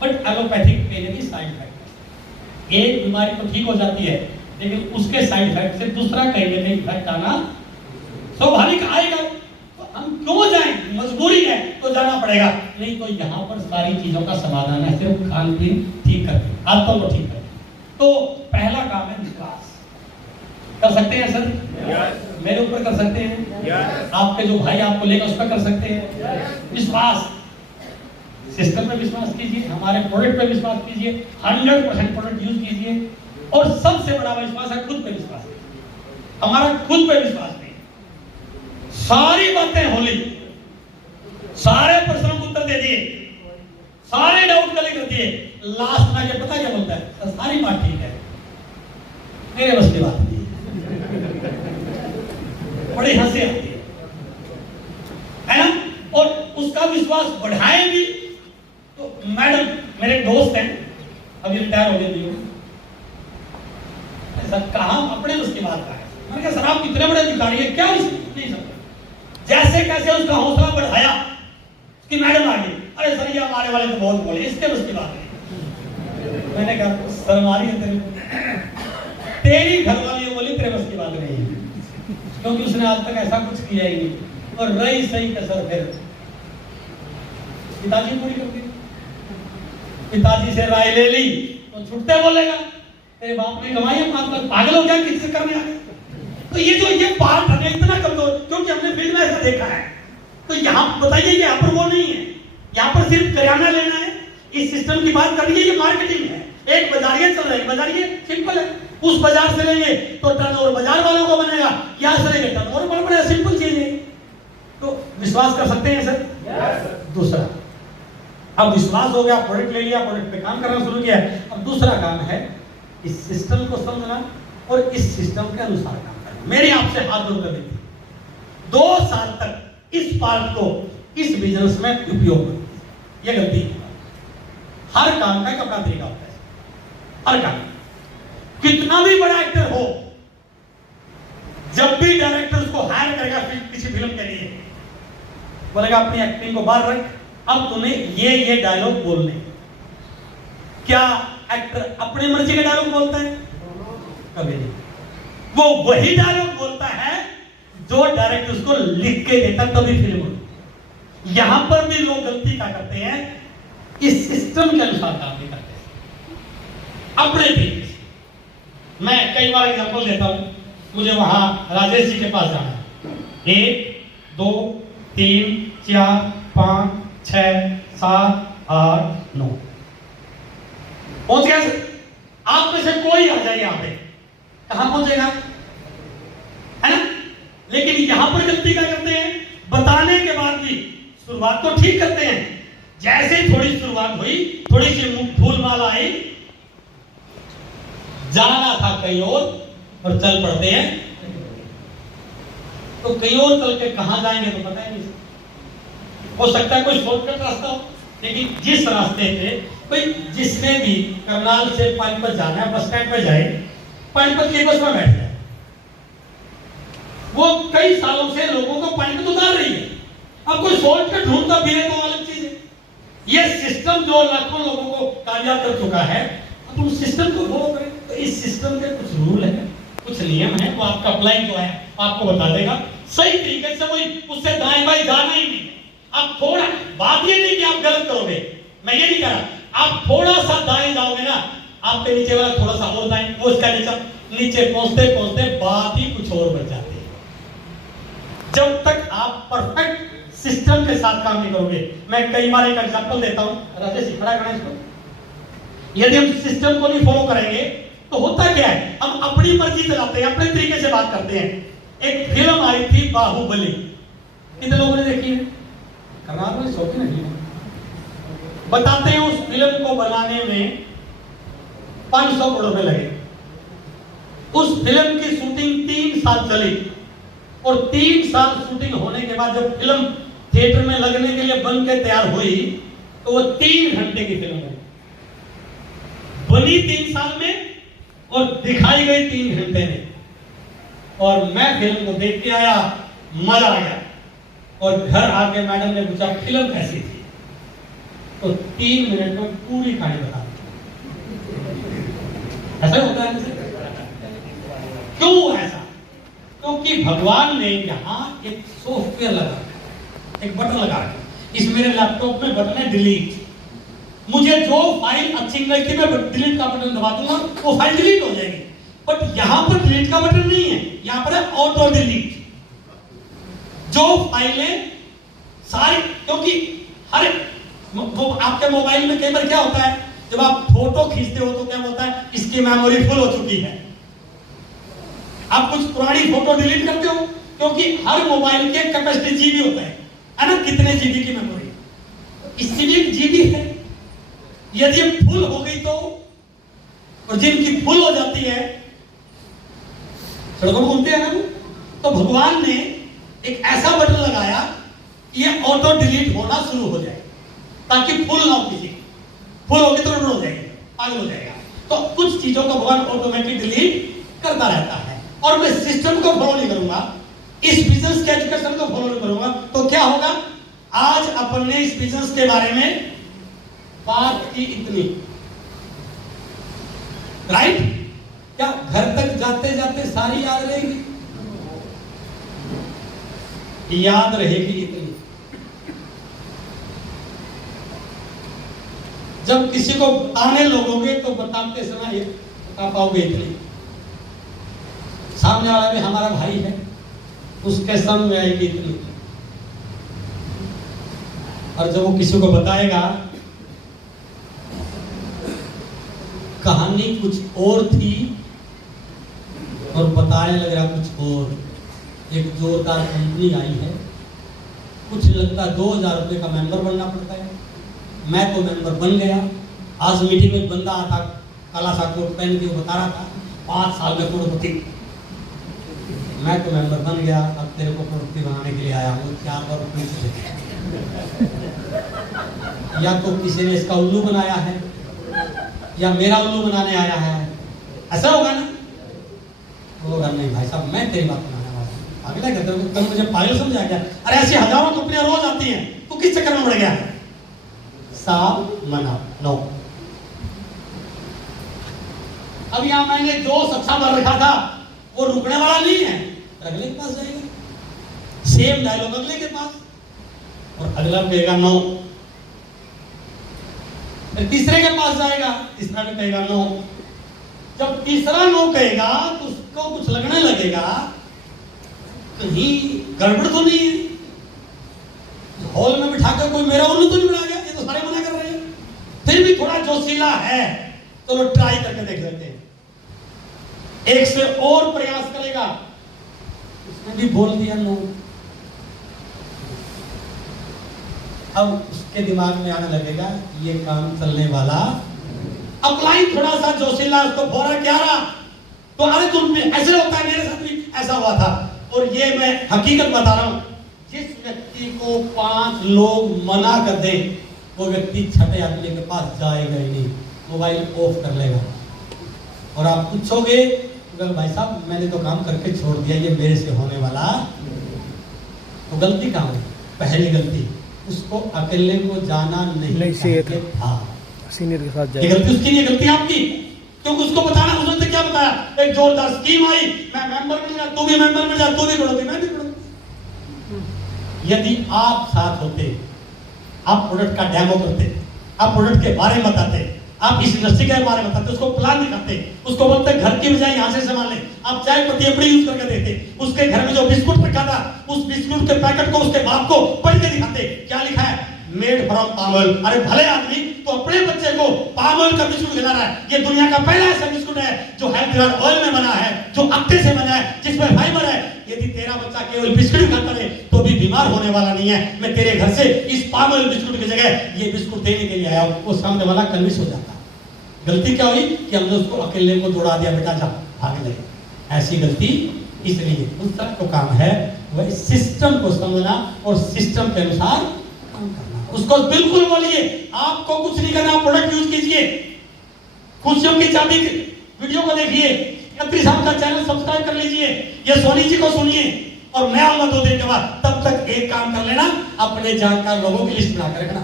बट एलोपैथिक के भी साइड इफेक्ट, एक बीमारी तो ठीक हो जाती है लेकिन उसके साइड इफेक्ट से दूसरा कहीं ना कहीं इफेक्ट आना स्वाभाविक आएगा। तो हम क्यों जाएं? मजबूरी है तो जाना पड़ेगा, नहीं तो यहाँ पर सारी चीजों का समाधान है, सिर्फ खान पीन ठीक करके, आदतों को ठीक करके। तो पहला काम है विश्वास। कर सकते हैं सर? yes. मेरे ऊपर कर सकते हैं? yes. आपके जो भाई आपको लेकर उस पर कर सकते हैं? yes. विश्वास, सिस्टम पे विश्वास कीजिए, हमारे प्रोडक्ट पे विश्वास कीजिए, 100% प्रोडक्ट यूज कीजिए। और सबसे बड़ा विश्वास है खुद पे विश्वास। हमारा खुद पे विश्वास नहीं, सारी बातें होली, सारे प्रश्नों को उत्तर दे दिए, सारे डाउट क्लियर कर दिए, लास्ट में पता क्या बोलता है? सारी बात ठीक है, मेरे बस की बात नहीं। बड़ी हंसी आती है ना? और उसका विश्वास बढ़ाए भी। तो मैडम मेरे दोस्त हैं, अभी रिटायर हो गए, सर कहा अपने उसकी बात का है। मैंने कहा सर आप इतने बड़े अधिकारी है, क्या नहीं सकते? जैसे कैसे उसका हौसला बढ़ाया, उसकी मैडम आ गई, अरे सर ये हमारे वाले तो बहुत बोले, इसके उसकी बात नहीं। मैंने कहा सर हमारी तेरी घरवाली बोली, तेरे बस की बात नहीं है, क्योंकि उसने आज तक ऐसा कुछ किया ही नहीं। और रही सही कसर फिर पिताजी पूरी कर दी, पिताजी से राय ले ली तो छुट्टे बोलेगा, तेरे बाप ने कमाई है 5 लाख, पागल हो गया किसी से करने आ गए। तो ये पार्ट हमें इतना कमजोर, क्योंकि हमने फील्ड में ऐसा देखा है। तो यहाँ बताइए यहाँ पर वो नहीं है, यहाँ पर सिर्फ करियाना लेना है, इस सिस्टम की बात करनी है, ये मार्केटिंग है। एक बाजारिया चल रहा है, बाजारिया सिंपल है, उस बाजार से लेंगे तो टर्नओवर बाजार वालों को बनेगा, यहाँ से लेंगे टर्नओवर बड़ा बड़ा, सिंपल चीज है। तो विश्वास कर सकते हैं सर? yes. दूसरा, अब विश्वास हो गया, प्रोडक्ट ले लिया, प्रोडक्ट पे काम करना शुरू किया। अब दूसरा काम है इस सिस्टम को समझना और इस सिस्टम के अनुसार काम करना। मेरी आपसे हाथ जोड़ कर देती 2 साल तक इस पार्ट को इस बिजनेस में उपयोग करो, ये गलती है। हर काम का एक अपना तरीका होता है, हर काम। कितना भी बड़ा एक्टर हो, जब भी डायरेक्टर उसको हायर करेगा किसी फिल्म के लिए, बोलेगा अपनी एक्टिंग को बाहर रख, अब तुम्हें ये डायलॉग बोलने। क्या एक्टर अपनी मर्जी का डायलॉग बोलता है? कभी नहीं। वो वही डायलॉग बोलता है जो डायरेक्टर उसको लिख के देता, तभी फिल्म होती। यहां पर भी लोग गलती क्या करते हैं, इस सिस्टम के अनुसार काम नहीं करते अपने तरीके से। मैं कई बार एग्जांपल देता हूं, मुझे वहां राजेश जी के पास जाना है, 1 2 3 4 5 6 7 8 9 पहुंच गया। आप में से कोई आ जाए यहां पे, कहां पहुंचेगा? है ना? लेकिन यहां पर गलती क्या करते हैं, बताने के बाद भी शुरुआत तो ठीक करते हैं, जैसे थोड़ी शुरुआत हुई, थोड़ी सी फूल माला आई, जाना था कहीं और चल पड़ते हैं। तो कहीं और चल के कहां जाएंगे तो पता ही नहीं। हो सकता है कोई शॉर्टकट रास्ता हो, लेकिन जिस रास्ते पे कोई जिसने भी करनाल से पानीपत जाना है, बस स्टैंड पे जाए, पानीपत की बस में बैठ जाए, वो कई सालों से लोगों को पानीपत उतार रही है। अब कोई शॉर्टकट ढूंढता फिरे तो अलग चीज है। ये सिस्टम जो लाखों लोगों को कामयाब कर चुका है, अब उस सिस्टम को फॉलो करें। तो इस सिस्टम के कुछ रूल है, कुछ नियम है, वो आपका अप्लाई जो है आपको बता देगा सही तरीके से। वही उससे दाएं बाएं जाना ही नहीं। आप थोड़ा, बात ये नहीं कि आप गलत करोगे, मैं ये नहीं कह रहा, आप थोड़ा सा दाएं जाओगे ना, आप पे नीचे वाला थोड़ा सा और दाएं, वो इसका नीचे पहुंचते पहुंचते बात ही कुछ और बढ़ जाती है। जब तक आप परफेक्ट सिस्टम के साथ काम नहीं करोगे, मैं कई बार एक एग्जांपल देता हूं, राजेश खड़ा करना इसको। यदि हम सिस्टम को नहीं फॉलो करेंगे तो होता क्या है, हम अपनी मर्जी चलाते हैं, अपने तरीके से बात करते हैं। एक फिल्म आई थी बाहुबली, कितने लोगों ने देखी है? करनाल में शौकीन नहीं है। बताते हैं उस फिल्म को बनाने में 500 करोड़ रुपए लगे। उस फिल्म की शूटिंग 3 साल चली और 3 साल शूटिंग होने के बाद जब फिल्म थिएटर में लगने के लिए बन के तैयार हुई तो वो 3 घंटे की फिल्म बनी 3 साल में और दिखाई गई 3 घंटे में। और मैं फिल्म को देख के आया, मजा आ गया। और घर आके मैडम ने पूछा फिल्म कैसी थी, तो 3 मिनट में पूरी कहानी बता दी। ऐसा होता है ना? क्यों ऐसा? क्योंकि भगवान ने यहाँ एक सॉफ्टवेयर लगा, एक बटन लगा है। इस मेरे लैपटॉप में बटन है डिलीट। मुझे जो फाइल अच्छी नहीं लगती मैं डिलीट का बटन दबा दूंगा, वो फाइल डिलीट हो जाएगी। बट यहाँ पर डिलीट का बटन नहीं है, यहाँ पर है ऑटो डिलीट। जो फाइलें सारी, क्योंकि हर वो आपके मोबाइल में कई बार क्या होता है, जब आप फोटो खींचते हो तो क्या होता है, इसकी मेमोरी फुल हो चुकी है। आप कुछ पुरानी फोटो डिलीट करते हो, क्योंकि हर मोबाइल के कैपेसिटी जीबी होता है ना, कितने जीबी की मेमोरी, इसकी भी जीबी है। यदि फुल हो गई तो, और जिनकी फुल हो जाती है सड़कों में घूमते हैं ना, तो भगवान ने एक ऐसा बटन लगाया कि ये ऑटो डिलीट होना शुरू हो जाए, ताकि फुल ना हो किसी। फुल होगी तो हो जाएगी, पागल हो जाएगा। तो कुछ चीजों को भगवान ऑटोमेटिक डिलीट करता रहता है। और मैं सिस्टम को फॉलो नहीं करूंगा, इस बिजनेस के एजुकेशन को फॉलो नहीं करूंगा, तो क्या होगा? आज अपन ने इस बिजनेस के बारे में बात की इतनी, राइट? क्या घर तक जाते जाते सारी याद रहेगी? याद रहेगी इतनी। जब किसी को बताने लगोगे तो बताते समय बता पाओगे इतनी। सामने वाला भी हमारा भाई है, उसके समझ में आएगी इतनी। और जब वो किसी को बताएगा, कहानी कुछ और थी और बताने लग रहा कुछ और। एक जोरदार कंपनी आई है, कुछ लगता 2000 रुपए का मेंबर बनना पड़ता है। मैं तो मेंबर बन गया। आज मीटिंग में बंदा आता, काला सा कोट पहन के, वो बता रहा था 5 साल में करोड़पति। मैं तो मेंबर बन गया, अब तेरे को करोड़पति बनाने के लिए आया हूँ। क्या करोड़? या तो किसी ने इसका उल्लू बनाया है या मेरा उल्लू बनाने आया है। ऐसा होगा ना? होगा नहीं भाई साहब, मैं तेरी बात बनाने वाला हूं। अगला कहते हो तुम मुझे पागल समझा क्या? अरे ऐसी हजारों कंपनियां रोज आती हैं, तो किस चक्कर में पड़ गया? साफ मना नो। अब यहां मैंने जो अच्छा भर रखा था वो रुकने वाला नहीं है, अगले के पास जाएगा। सेम डायलॉग अगले के पास, और अगला कहेगा नो, फिर तीसरे के पास जाएगा, तीसरा भी कहेगा नो। जब तीसरा नो कहेगा तो उसको कुछ लगने लगेगा कहीं गड़बड़ तो नहीं है। हॉल में बिठाकर कोई मेरा उल्लू तो नहीं बना गया, ये तो सारे मना कर रहे हैं। फिर भी थोड़ा जोशीला है, तो ट्राई करके देख लेते हैं। एक से और प्रयास करेगा, उसने भी बोल दिया नो। अब उसके दिमाग में आने लगेगा ये काम चलने वाला। अप्लाई थोड़ा सा जोशीला, उसको बोरा क्या रहा, तो अरे तुम ऐसे होता है, मेरे साथ भी ऐसा हुआ था। और ये मैं हकीकत बता रहा हूं, जिस व्यक्ति को 5 लोग मना कर दे, वो व्यक्ति छठे आदमी के पास जाएगा ही नहीं, मोबाइल ऑफ कर लेगा। और आप पूछोगे भाई साहब मैंने तो काम करके छोड़ दिया, ये मेरे से होने वाला, तो गलती कहाँ है? पहली गलती उसको अकेले को जाना नहीं चाहिए था, सीनियर के साथ ये गलती उसकी नहीं, गलती आपकी। क्योंकि उसको बताना, उसने क्या बताया, एक जोरदार स्कीम आई, मैं मेंबर बन जा, तू भी मेंबर बन जा, तू भी पढ़ोगे मैं भी पढ़ूंगा। यदि आप साथ होते, आप प्रोडक्ट का डेमो करते, आप प्रोडक्ट के बारे में बताते, आप इस इंडस्ट्री के बारे में बताते, उसको प्लान दिखाते, उसको बोलते घर की बजाय यहाँ से सामान ले, आप चाय पत्ती अपनी यूज करके देते, उसके घर में जो बिस्कुट रखा था उस बिस्कुट के पैकेट को उसके बाप को पढ़ के दिखाते, क्या लिखा है, मेड फ्रॉम पाम ऑयल। अरे भले आदमी तो अपने बच्चे को पाम ऑयल का बिस्कुट खिला रहा है, ये दुनिया का पहला ऐसा बिस्कुट है जो हेल्थ ऑयल में बना है, जो अक्टे से बना है, जिसमें फाइबर है। यदि तेरा बच्चा केवल बिस्कुट खाता रहे तो भी बीमार होने वाला नहीं है। मैं तेरे घर से इस पाम ऑयल बिस्कुट की जगह ये बिस्कुट देने के लिए आया हूं, वो सामने वाला कन्विंस हो जाता। गलती क्या हुई कि हमने उसको अकेले को दौड़ा दिया, बेटा जा भाग ले, ऐसी गलती इसलिए। दूसरा तो काम है वह सिस्टम को समझना और सिस्टम के अनुसार काम करना। उसको बिल्कुल बोलिए आपको कुछ नहीं करना, प्रोडक्ट यूज कीजिए, खुशियों की चाबी वीडियो को देखिए, खत्री साहब का चैनल सब्सक्राइब कर लीजिए, ये सोनी जी को सुनिए, और मैं आऊंगा 2 दिन के बाद। तब तक एक काम कर लेना, अपने जानकार लोगों की लिस्ट बना कर रखना,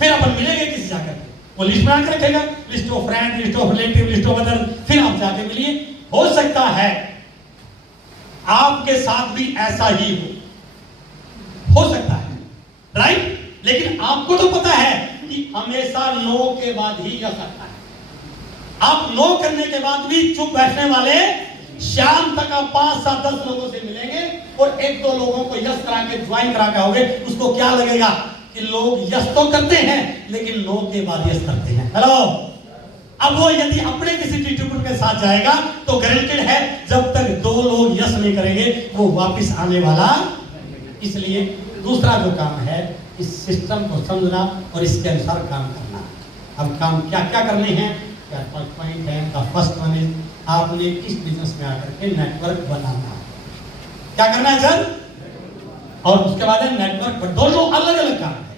फिर अपन मिलेंगे किसी जाकर, वो लिस्ट बना के रखेगा, list of friend, list of relative, list of other, फिर आप जाके मिलिए। हो सकता है आपके साथ भी ऐसा ही हो सकता है, राइट? लेकिन आपको तो पता है कि हमेशा नो के बाद ही यस आता है। आप नो करने के बाद भी चुप बैठने वाले शाम तक आप 5, 7, 10 लोगों से मिलेंगे और 1-2 लोगों को यस करा के ज्वाइन करा के आओगे। उसको क्या लगेगा कि लोग यस तो करते हैं लेकिन नो के बाद यस करते हैं। हेलो, अब वो यदि अपने किसी डिस्ट्रीब्यूटर के साथ जाएगा तो गारंटेड है जब तक 2 लोग यस नहीं करेंगे वो वापस आने वाला। इसलिए दूसरा जो काम है इस सिस्टम को समझना और इसके अनुसार काम करना। अब काम क्या क्या करने हैं, क्या पॉइंट है। द फर्स्ट वन इज आपने इस बिजनेस में आकर के नेटवर्क बनाना। क्या करना है सर? और उसके बाद है नेटवर्क। दोनों अलग अलग काम है।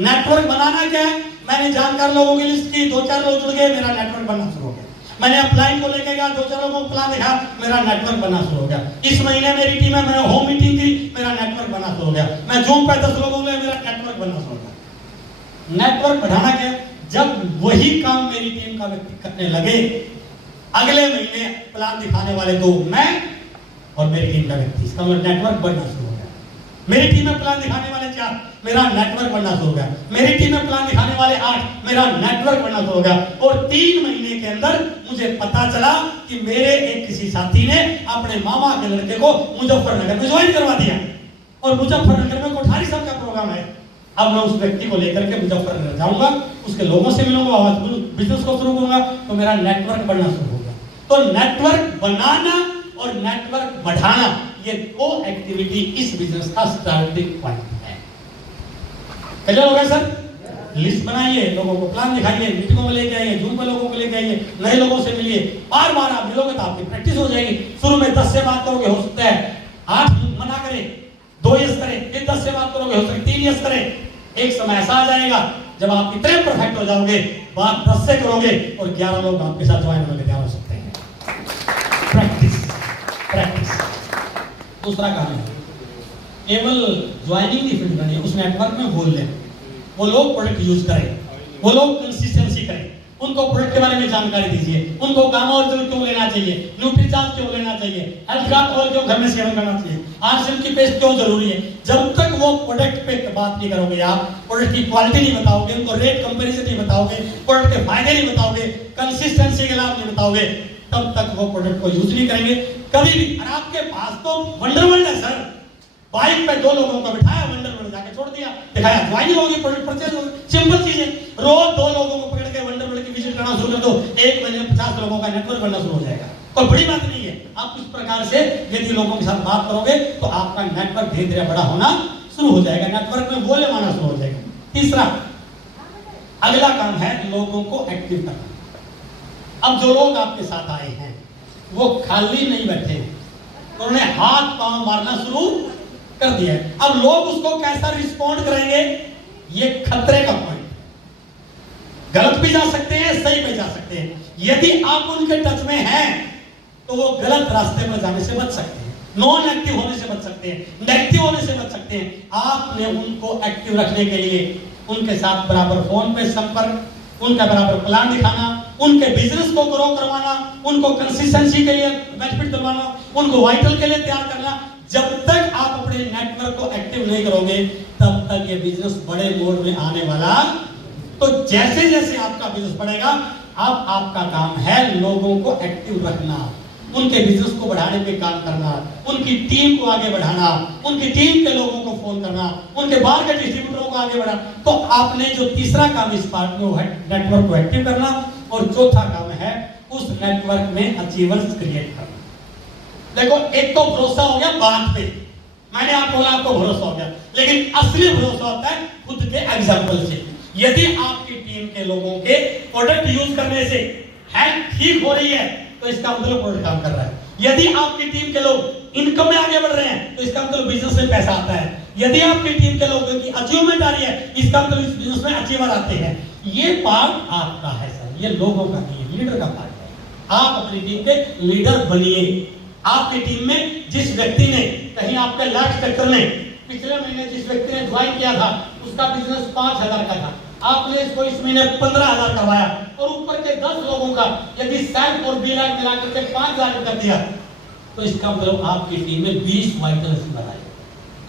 नेटवर्क बनाना क्या है, मैंने जानकार लोगों की लिस्ट की, 2-4 लोग जुड़ गए, मेरा नेटवर्क बनना शुरू हो गया। मैंने अपलाइन को लेके गया, 2-4 लोगों को प्लान दिखा, मेरा नेटवर्क बनना शुरू हो गया। इस महीने मेरी टीम है, मैंने होम मीटिंग की, मेरा नेटवर्क बनना शुरू हो गया। मैं जूम पे 10 लोगों को, मेरा नेटवर्क बनना शुरू हो गया। नेटवर्क बढ़ाना क्या है, जब वही काम मेरी टीम का व्यक्ति करने लगे, अगले महीने प्लान दिखाने वाले 2 मैं और मेरी टीम का व्यक्ति, इसका मतलब नेटवर्क बढ़ना शुरू हो गया। मेरी टीम में प्लान दिखाने वाले 4, मेरा नेटवर्क बनना शुरू हो गया। मेरी टीम में प्लान दिखाने वाले 8, मेरा नेटवर्क बनना शुरू हो गया। और 3 महीने के अंदर मुझे पता चला कि मेरे एक किसी साथी ने अपने मामा के लड़के को मुजफ्फरनगर में ज्वाइन करवा दिया, और मुजफ्फरनगर में कोठारी साहब का प्रोग्राम है। अब मैं उस व्यक्ति को लेकर के मुजफ्फरनगर जाऊंगा, उसके लोगों से मिलूंगा, बिजनेस को शुरू करूंगा, तो मेरा नेटवर्क बढ़ना शुरू होगा। तो नेटवर्क बनाना और नेटवर्क बढ़ाना, ये 2 एक्टिविटी इस बिजनेस का स्टार्टिंग पॉइंट है। क्लियर हो गया सर? लिस्ट बनाइए, लोगों को प्लान दिखाइए, मीटिंगों में लेके आइए, जूम पे लोगों को लेके आइए, नए लोगों से मिलिए। बार बार आप मिलोगे तो आपकी प्रैक्टिस हो जाएगी। शुरू में 10 से बात करोगे, हो सकता है 8 मना करे, 2 यस करे, फिर 10 से बात करोगे, हो सकता है 3 यस करे। एक समय ऐसा आ जाएगा जब आप इतने परफेक्ट हो जाओगे, बात 10 से करोगे और 11 लोग आपके साथ ज्वाइन होने के तैयार हो सकते हैं। Practice practice. दूसरा काम है केवल ज्वाइनिंग नहीं फील्ड करनी है, उस नेटवर्क में बोल लें, वो लोग प्रोडक्ट यूज करें, वो लोग कंसिस्टेंसी करें, उनको प्रोडक्ट के बारे में जानकारी दीजिए, उनको गामा ऑयल क्यों लेना चाहिए, न्यूट्रीचार्ज क्यों लेना चाहिए, हेल्थ कार्ड ऑयल क्यों घर में सेवन करना चाहिए, आरसीएम की पेस्ट क्यों जरूरी है। जब तक वो प्रोडक्ट पे बात नहीं करोगे, आप प्रोडक्ट की क्वालिटी नहीं बताओगे, उनको रेट कंपैरिजन नहीं बताओगे, प्रोडक्ट के फायदे नहीं बताओगे, कंसिस्टेंसी के लाभ नहीं बताओगे, तब तक वो प्रोडक्ट को यूज नहीं करेंगे कभी भी। और आपके पास तो वंडरवर्ल्ड है सर, बाइक पे 2 लोगों को बिठाया, वंडरवर्ल्ड जाके छोड़ दिया, दिखाया ज्वाइन होगी, प्रोडक्ट परचेज होगी, सिंपल चीज है। रोज 2 लोगों को पकड़ के वंडरवर्ल्ड की विजिट करना शुरू कर दो, 1 महीने में 50 लोगों का नेटवर्क बनना शुरू हो जाएगा। कोई बड़ी बात नहीं है। आप इस प्रकार से यदि लोगों के साथ बात करोगे तो आपका नेटवर्क धीरे धीरे बड़ा होना शुरू हो जाएगा, नेटवर्क में बोले माना शुरू हो जाएगा। तीसरा अगला काम है लोगों को एक्टिव करना। अब जो लोग आपके साथ आए हैं वो खाली नहीं बैठे, उन्होंने हाथ पांव मारना शुरू कर दिया है। अब लोग उसको कैसा रिस्पॉन्ड करेंगे, ये खतरे का पॉइंट। गलत भी जा सकते हैं, सही भी जा सकते हैं। यदि आप उनके टच में हैं तो वो गलत रास्ते में जाने से बच सकते हैं, नॉन एक्टिव होने से बच सकते हैं, नेगेटिव होने से बच सकते हैं। आपने उनको एक्टिव रखने के लिए उनके साथ बराबर फोन पे संपर्क, उनका बराबर प्लान दिखाना, उनके बिजनेस को ग्रो करवाना, उनको कंसिस्टेंसी के लिए बेनिफिट दिलवाना, उनको वाइटल के लिए तैयार करना। जब तक आप अपने नेटवर्क को एक्टिव नहीं करोगे तब तक ये बिजनेस बड़े मोड में आने वाला। तो जैसे जैसे आपका बिजनेस बढ़ेगा, अब आपका काम है लोगों को एक्टिव रखना, उनके बिजनेस को बढ़ाने पे काम करना, उनकी टीम को आगे बढ़ाना, उनकी टीम के लोगों को फोन करना, उनके बाहर के डिस्ट्रीब्यूटरों को आगे बढ़ाना। तो आपने जो तीसरा काम इस पार्ट में है नेटवर्क को एक्टिव करना, और चौथा काम है उस नेटवर्क में अचीवर्स क्रिएट करना। देखो, एक तो भरोसा हो गया बात पे, मैंने आपको बोला आपको भरोसा हो गया, लेकिन असली भरोसा होता है खुद के एग्जाम्पल से। यदि आपकी टीम के लोगों के प्रोडक्ट यूज करने से हेल्थ ठीक हो रही है तो इसका मतलब प्रोडक्ट काम कर रहा है। यदि आपकी टीम के लोग इनकम में आगे बढ़ रहे हैं तो इसका मतलब बिजनेस में पैसा आता है। यदि आपकी टीम के लोगों की अचीवमेंट आ रही है, इसका मतलब इस बिजनेस में अचीवर आते हैं। ये पार्ट आपका है सर, ये लोगों का नहीं है, लीडर का पार्ट है। आप अपनी टीम के लीडर बनिए। आपकी टीम में जिस व्यक्ति ने, कहीं आपके लास्ट सेक्टर ने पिछले महीने जिस व्यक्ति ने ज्वाइन किया था उसका बिजनेस 5,000 का था, आपने इसको इस महीने 15,000 करवाया, और ऊपर के 10 लोगों का यदि सेल्फ और बी लाख मिलाकर के 5,000 कर दिया तो इसका मतलब आपकी टीम में 20 वाइटल्स बनाए।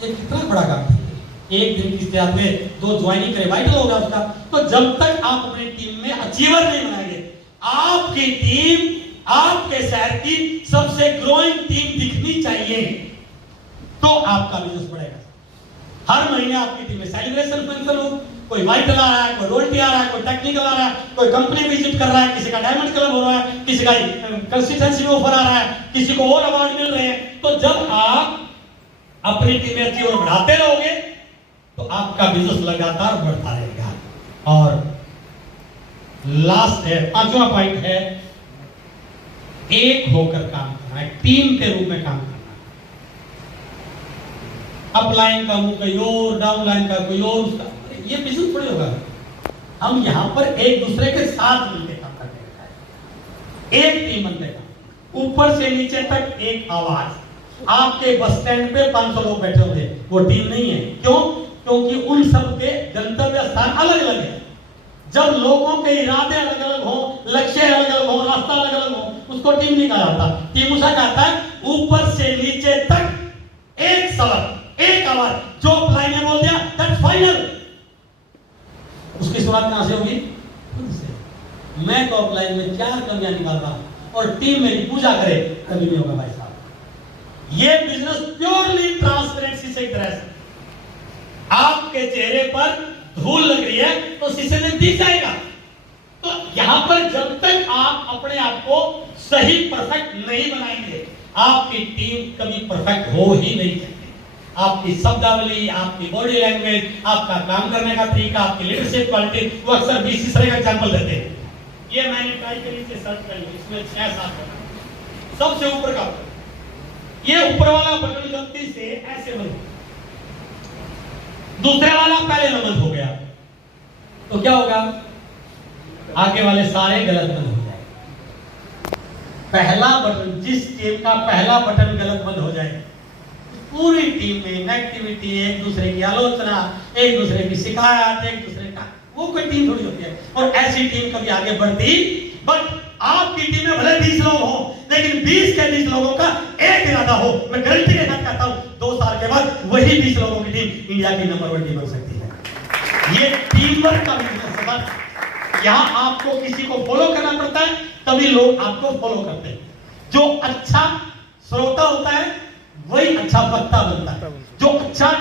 ये कितना बड़ा काम है। एक दिन किसी आदमी 2 ज्वाइनिंग करे, वाइटल होगा उसका। तो जब तक आप अपनी टीम में अचीवर नहीं बनाएंगे, आपकी टीम आपके शहर की सबसे ग्रोइंग टीम दिखनी चाहिए, तो आपका बिजनेस बढ़ेगा। हर महीने आपकी टीम में सेलिब्रेशन फंक्शन हो, कोई वाइटल आ रहा है, कोई रोयल्टी आ रहा है, कोई टेक्निकल आ रहा है, कोई कंपनी विजिट कर रहा है, किसी का डायमंड क्लब हो रहा है, किसी का कंसिस्टेंसी में ऑफर आ रहा है, किसी को और अवार्ड मिल रहे हैं। तो जब आप अपनी टीम में अचीवर बढ़ाते रहोगे तो आपका बिजनेस लगातार बढ़ता रहेगा। और लास्ट है, 5वां पॉइंट है, एक होकर काम करना है, टीम के रूप में काम करना। अपलाइन का मुंह कहीं और, डाउनलाइन का कोई और, उसका ये बिजनेस थोड़ी होगा। हम यहां पर एक दूसरे के साथ मिलकर काम करते हैं, एक टीम बनते हैं, ऊपर से नीचे तक एक आवाज। आपके बस स्टैंड पे 500 लोग बैठे होते हैं, वो टीम नहीं है। क्यों? क्योंकि उन सब के गंतव्य स्थान अलग अलग है। जब लोगों के इरादे अलग अलग हो, लक्ष्य अलग अलग हो, रास्ता अलग अलग हो, उसको टीम नहीं कहा जाता। टीम उसे कहता है ऊपर से नीचे तक एक सवाल, एक आवाज, जो अपलाइन ने बोल दिया दैट्स फाइनल। उसकी शुरुआत कहां से होगी? खुद से। मैं तो अपलाइन में 4 कमियां निकाल रहा हूं और टीम मेरी पूजा करे, कभी नहीं होगा भाई साहब। ये बिजनेस प्योरली ट्रांसपेरेंसी से तरह से, आपके चेहरे पर धूल लग रही है तो शीशे में दिख जाएगा। तो यहां पर जब तक आप अपने आप को सही परफेक्ट नहीं बनाएंगे, आपकी टीम कभी परफेक्ट हो ही नहीं सकती। आपकी शब्दावली, आपकी बॉडी लैंग्वेज, आपका काम करने का तरीका, आपकी लीडरशिप क्वालिटी, वो अक्सर 20 इस तरह का एग्जांपल देते हैं। ये मैंने ट्राई करी से सर्च कर लिया, इसमें 6-7 बटन, सबसे ऊपर का ये ऊपर वाला बटन गलती से ऐसे बंद, दूसरे वाला पहले में बंद हो गया तो क्या होगा? आगे वाले सारे गलत बंद हो जाएंगे। पहला बटन, जिस टीम का पहला बटन गलत बंद हो जाए, पूरी टीम में नेगेटिविटी, एक दूसरे की आलोचना, एक दूसरे की शिकायत, एक दूसरे का, वो कोई टीम थोड़ी होती है। और ऐसी टीम कभी आगे बढ़ती, बट आपकी टीम में भले 20 लोग हो, लेकिन 20 के 20 लोगों का एक इरादा हो, मैं गारंटी के साथ कहता हूं 2 साल के बाद वही 20 लोगों की टीम इंडिया की नंबर 1 टीम बन सकती है। ये टीम वर्क का बिजनेस है। यहां आपको किसी को फॉलो करना पड़ता है, तभी लोग आपको फॉलो करते हैं। जो अच्छा श्रोता होता है वही अच्छा वक्ता बनता है, जो अच्छा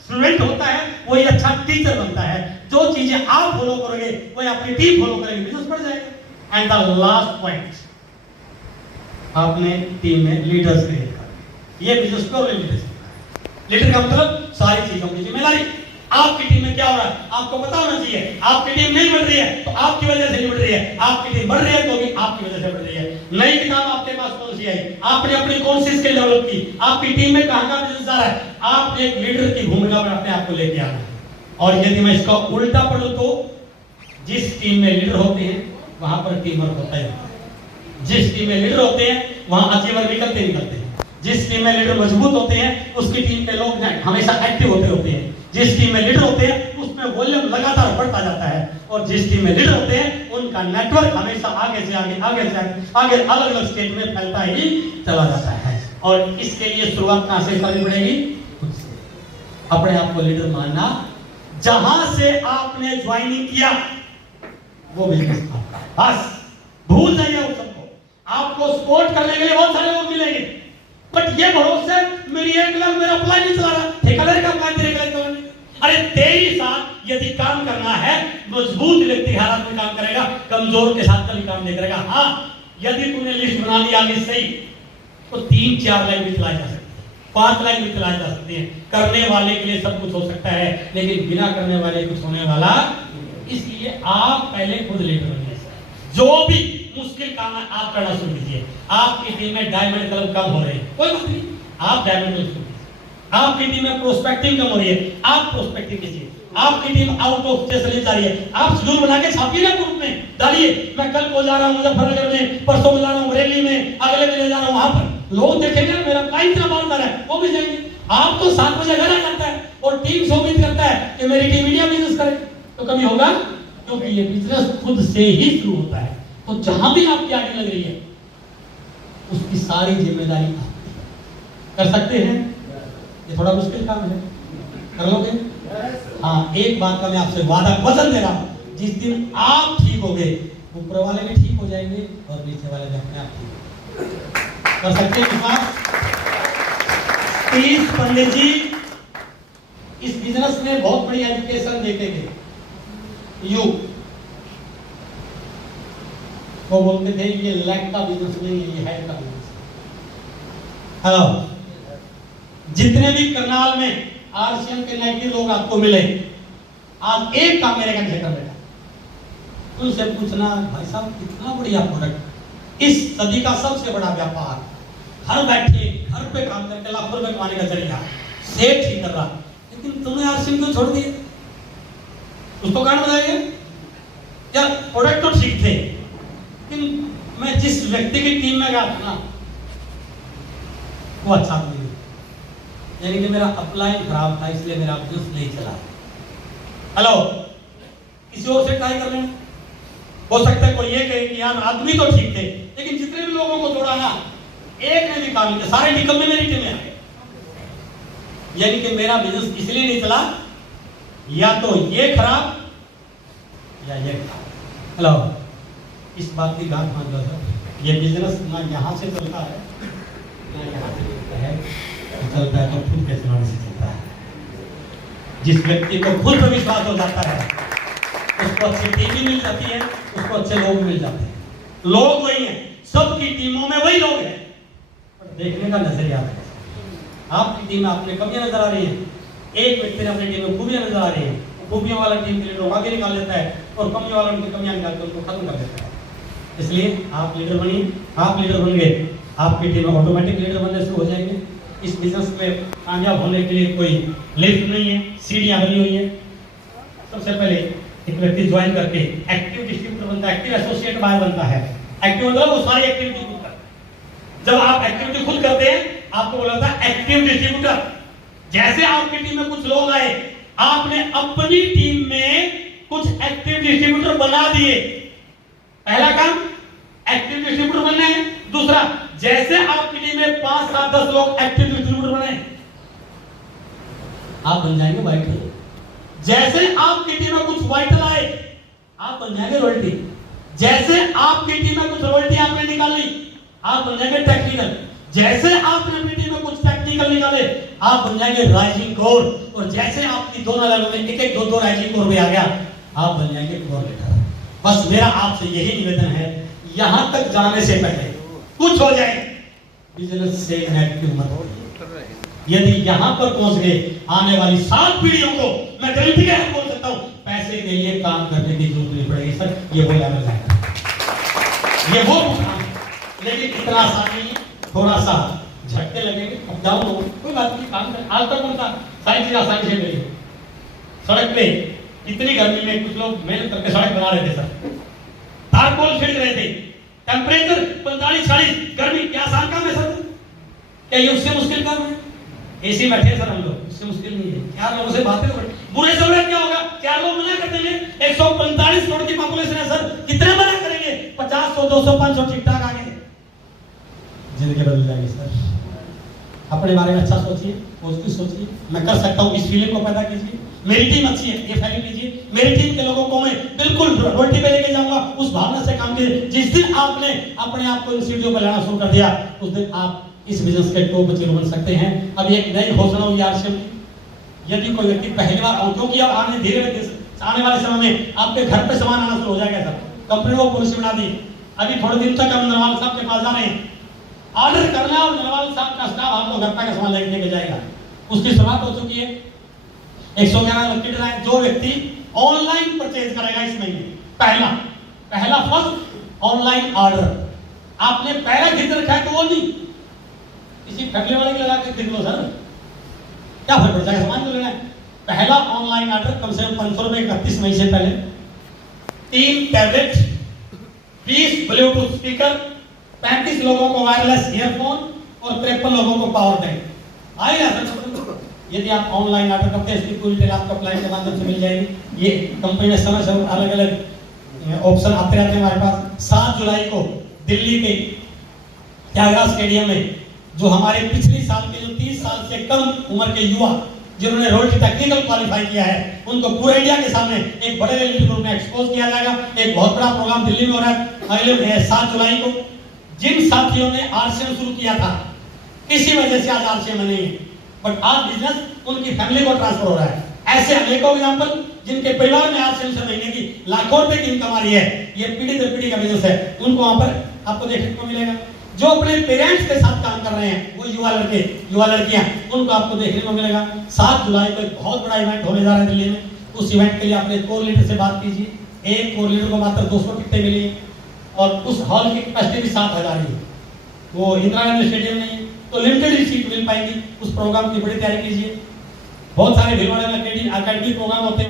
स्टूडेंट होता है वही अच्छा टीचर बनता है। जो चीजें आप फॉलो करोगे वही आपकी टीम फॉलो करेगी, बिजनेस बढ़ जाएगा। एंड द लास्ट पॉइंट, आपने टीम में लीडर्स क्रिएट करना। ये बिजनेस को लीडरशिप, लीडर का मतलब सारी चीजों की जिम्मेदारी। आपकी टीम में क्या हो रहा है आपको पता होना चाहिए। आपकी टीम नहीं बढ़ रही है तो आपकी वजह से नहीं बढ़ रही है, आपकी टीम बढ़ रही है तो भी आपकी वजह से बढ़ रही है। नई किताब आपके पास कौन सी आई, आपने अपनी कौन सी स्किल डेवलप की, आपकी टीम में कहां बिजनेस आ रहा है, आप एक लीडर की भूमिका में अपने आप को लेके आना है। और यदि मैं इसका उल्टा पढ़ूं तो जिस टीम में लीडर होते हैं वहां पर टीम वर्क होता है, जिस टीम में लीडर होते हैं वहां अचीवर निकलते हैं, जिस टीम में लीडर मजबूत होते हैं उसकी टीम के लोग हमेशा एक्टिव होते हैं, जिस टीम में लीडर होते हैं उसमें वॉल्यूम लगातार बढ़ता जाता है, और जिस टीम में लीडर होते हैं उनका नेटवर्क हमेशा आगे से आगे अलग अलग स्टेट में फैलता ही चला जाता है। और इसके लिए शुरुआत कहां से करनी पड़ेगी, खुद से अपने आप को लीडर मानना। जहां से आपने ज्वाइनिंग किया वो बिजनेस आपका, बस भूल जाइए उस सबको। आपको सपोर्ट करने के लिए बहुत सारे लोग मिलेंगे, बट ये भरोसे मेरी 1 लाख मेरा अप्लाई नहीं चला रहा, ठेकेदार का अप्लाई तेरे के लिए। अरे तेरे साथ यदि काम करना है मजबूत व्यक्ति हालात में काम करेगा, कमजोर के साथ कभी काम नहीं करेगा। हाँ, यदि तूने लिस्ट बना ली आगे सही तो 3-4 लाइन भी चलाई जा सकती है, 5 लाइन भी चलाई जा सकती है। करने वाले के लिए सब कुछ हो सकता है, लेकिन बिना करने वाले कुछ होने वाला। इसलिए आप पहले खुद लीडर बनिए। जो भी मुश्किल काम है आप करना शुरू कीजिए। आपकी टीम में डायमंड क्लब कम हो रहे हैं, कोई बात नहीं, आप डायमंड क्लब शुरू कीजिए। आपकी टीम में प्रोस्पेक्टिंग कम हो रही है, आप प्रोस्पेक्टिंग कीजिए। आपकी टीम आउट ऑफ स्टेशन जा रही है, आप शेड्यूल बना के छापिए ना ग्रुप में, डालिए मैं कल को जा रहा हूं मुजफ्फरनगर में, परसों में जा रहा हूं बरेली में, अगले में जा रहा हूं वहां पर। लोग देखेंगे मेरा क्लाइंट इतना बात कर रहा है, वो भी जाएंगे। आप तो 7 बजे घर आ जाता है और टीम से उम्मीद करता है कि मेरी टीम इंडिया बिजनेस करे, तो कभी होगा? क्योंकि ये बिजनेस खुद से ही शुरू होता है। तो जहां भी आपकी आगे लग रही है उसकी सारी जिम्मेदारी आप कर सकते हैं। ये थोड़ा मुश्किल काम है, कर लोगे? हाँ, एक बात का मैं आपसे वादा वचन दे रहा हूं, जिस दिन आप ठीक हो गए ऊपर वाले भी ठीक हो जाएंगे और नीचे वाले भी अपने आप ठीक कर सकते हैं। सतीश पंडित जी इस बिजनेस में बहुत बड़ी एजुकेशन देते थे। वो बोलते थे ये लैक का बिजनेस नहीं, ये है का बिजनेस। हेलो, जितने भी करनाल में आरसीएम के 90 लोग आपको मिले, आज एक काम मेरे कंधे कर बेटा, उनसे पूछना भाई साहब कितना बढ़िया प्रोडक्ट, इस सदी का सबसे बड़ा व्यापार, घर बैठे घर पे काम करके लाखों रुपए कमाने का जरिया, सेठ ही कर रहा, लेकिन तुमने आरसीएम क्यों छोड़ दिए? उसको कारण बताइए। यार प्रोडक्ट तो ठीक थे, लेकिन मैं जिस व्यक्ति की टीम में गया था ना वो अच्छा नहीं, यानी कि मेरा अपलाइन खराब था, इसलिए मेरा बिजनेस नहीं चला। हेलो, किसी और से ट्राई कर लें। हो सकता है कोई ये कहे कि यार आदमी तो ठीक थे, लेकिन जितने भी लोगों को जोड़ा ना एक ने भी काम नहीं, सारे निकल में मेरी टीम में आए, यानी कि मेरा बिजनेस इसलिए नहीं चला, या तो ये खराब या ये खराब। हेलो, इस बात की बात मान लो सर, ये बिजनेस ना यहाँ से चलता है ना यहाँ से चलता है, चलता है तो खुद के चलाने से चलता है। जिस व्यक्ति को खुद पर विश्वास हो जाता है उसको अच्छी टीम भी मिल जाती है, उसको अच्छे लोग मिल जाते हैं। लोग वही हैं, सबकी टीमों में वही लोग हैं, पर देखने का नजरिया है। आपकी टीम में आपने कमियां नजर आ रही हैं, एक व्यक्ति ने अपनी टीम में खूबियां नजर आ रही हैं, खूबियों वाला टीम के लीडर आगे निकाल देता है और कमियों वाला उनकी कमियां निकाल कर उनको खत्म कर देता है। इसलिए आप लीडर बनिए, आप लीडर बन गए, आपकी टीम में ऑटोमेटिक लीडर बनने शुरू हो जाएंगे। इस बिजनेस में कामयाब होने के लिए कोई लिफ्ट नहीं है, सीढ़ियां बनी हुई है। सबसे पहले एक व्यक्ति ज्वाइन करके एक्टिव डिस्ट्रीब्यूटर बनता है, एक्टिव एसोसिएट बाहर बनता है। एक्टिव मतलब वो सारी एक्टिविटी खुद करता है। जब आप एक्टिविटी खुद करते हैं आपको बोला था एक्टिव डिस्ट्रीब्यूटर। जैसे आपकी टीम में कुछ लोग आए, आपने अपनी टीम में कुछ एक्टिव डिस्ट्रीब्यूटर बना दिए। पहला काम एक्टिव डिस्ट्रीब्यूटर बनना है। दूसरा, जैसे आपकी टीम में 5, 7, 10 लोग एक्टिव डिस्ट्रीब्यूटर बने, आप बन जाएंगे वाइटल। जैसे आपकी टीम में कुछ वाइटल आए, आप बन जाएंगे रॉयल्टी। जैसे आपकी टीम में कुछ रॉयल्टी आपने निकाली, आप बन जाएंगे टेक्निकल। जैसे आपने अपनी टीम में कुछ टेक्निकल निकाले, आप बन जाएंगे राइजिंग कोर। और जैसे आपकी दोनों लेवल में एक एक दो राइजिंग कोर भी आ गया, आप बन जाएंगे कोर लीडर। बस मेरा आपसे यही निवेदन है, यहां तक जाने से पहले कुछ हो जाए बिजनेस से नेगेटिव मत हो। यदि यहां पर पहुंच गए, आने वाली 7 पीढ़ियों को मैं गारंटी के साथ बोल सकता हूं, पैसे के लिए काम करने की जरूरत नहीं पड़ेगी सर। ये वो लेवल है, ये वो मुकाम है। लेकिन इतना आसान नहीं है, थोड़ा सा झटके लगेंगे। अब जाओ लोग, कोई बात नहीं, काम कर। आज तक उनका सारी चीज आसानी से मिली। सड़क पे इतनी गर्मी में कुछ लोग मेहनत करके सड़क बना रहे थे सर, तारकोल फेंक रहे थे, टेम्परेचर 45-40, गर्मी। क्या आसान काम है सर? क्या ये उससे मुश्किल काम है? एसी बैठे सर हम लोग, उससे मुश्किल नहीं है। 4 लोगों से बातें करें, बुरे समय क्या होगा? 4 लोग मना कर देंगे। 145 करोड़ की पॉपुलेशन है सर, कितने मना करेंगे? 50, 100, 200, 500 ठीक ठाक आगे जिंदगी बदल जाएगी सर। अपने बारे में अच्छा सोचिए, पॉजिटिव सोचिए। मैं कर सकता हूँ, इस फीलिंग को पैदा कीजिए। मेरी टीम अच्छी है, ये फैमिली लीजिए। मेरी टीम के लोगों को मैं बिल्कुल रोटी पे लेके जाऊंगा, उस भावना से काम कीजिए। जिस दिन आपने अपने आप को इन सीढ़ियों पर लाना शुरू कर दिया, उस दिन आप इस बिजनेस के टॉप जीरो बन सकते हैं। अब एक नई घोषणा हुई आरसीएम की, यदि कोई व्यक्ति पहली बार, क्योंकि अब आने धीरे आने वाले समय में आपके घर पे सामान आना शुरू हो जाएगा सर। कंपनी को पॉलिसी बना दी, अभी थोड़े दिन तक हम नरवाल साहब के पास जा रहे हैं, ऑर्डर करना और नरवाल साहब का स्टाफ आपको घर पे सामान लेके जाएगा। उसकी शुरुआत हो चुकी है। 111 लकी ड्रा है। जो व्यक्ति ऑनलाइन परचेज करेगा इस महीने, पहला फर्स्ट ऑनलाइन ऑर्डर, आपने पहला खरीद रखा है तो वो नहीं, किसी फैमिली वाले के लगा के खरीद लो सर, क्या फर्क पड़ जाएगा? सामान तो लेना है। पहला ऑनलाइन ऑर्डर कम से कम 500 रुपए 31 मई से पहले, 3 टैबलेट, 20 ब्लूटूथ स्पीकर, 35 लोगों को वायरलेस ईयरफोन और 53 लोगों को पावर बैंक आएगा सर। यदि आप ऑनलाइन ऑर्डर करते हैं, इसकी पूरी डिटेल आपको अप्लाई के माध्यम से मिल जाएगी। ये कंपनी में समय समय अलग अलग ऑप्शन आते रहते हैं हमारे पास। 7 जुलाई को दिल्ली के त्यागराज स्टेडियम में जो हमारे पिछले साल के जो 30 साल से कम उम्र के युवा जिन्होंने रोड टेक्निकल क्वालिफाई किया है, उनको पूरे इंडिया के सामने एक बड़े ग्रुप में एक्सपोज किया जाएगा। एक बहुत बड़ा प्रोग्राम दिल्ली में हो रहा है अगले 7 जुलाई को। जिन साथियों ने आरसीएम शुरू किया था, किसी वजह से आज आरसीएम नहीं है, बट आज बिजनेस उनकी फैमिली को ट्रांसफर हो रहा है। ऐसे अनेकों एग्जांपल जिनके परिवार में आरसीएम से महीने की लाखों रुपए की इनकम आ रही है, ये पीढ़ी दर पीढ़ी का बिजनेस है, उनको वहां पर आपको देखने को मिलेगा। जो अपने पेरेंट्स के साथ काम कर रहे हैं, वो युवा लड़के युवा लड़कियां, उनको आपको देखने को मिलेगा। 7 जुलाई को एक बहुत बड़ा इवेंट होने जा रहा है दिल्ली में। उस इवेंट के लिए अपने कोर लीडर से बात कीजिए। एक कोर लीडर को मात्र 200 टिकटें मिली है और उस हॉल की कैपेसिटी भी 7000 है। वो इंदिरा गांधी स्टेडियम नहीं है, तो लिमिटेड ही सीट मिल पाएंगी। उस प्रोग्राम की बड़ी तैयारी कीजिए। बहुत सारे भिलवाड़े में अकेडमी प्रोग्राम होते हैं।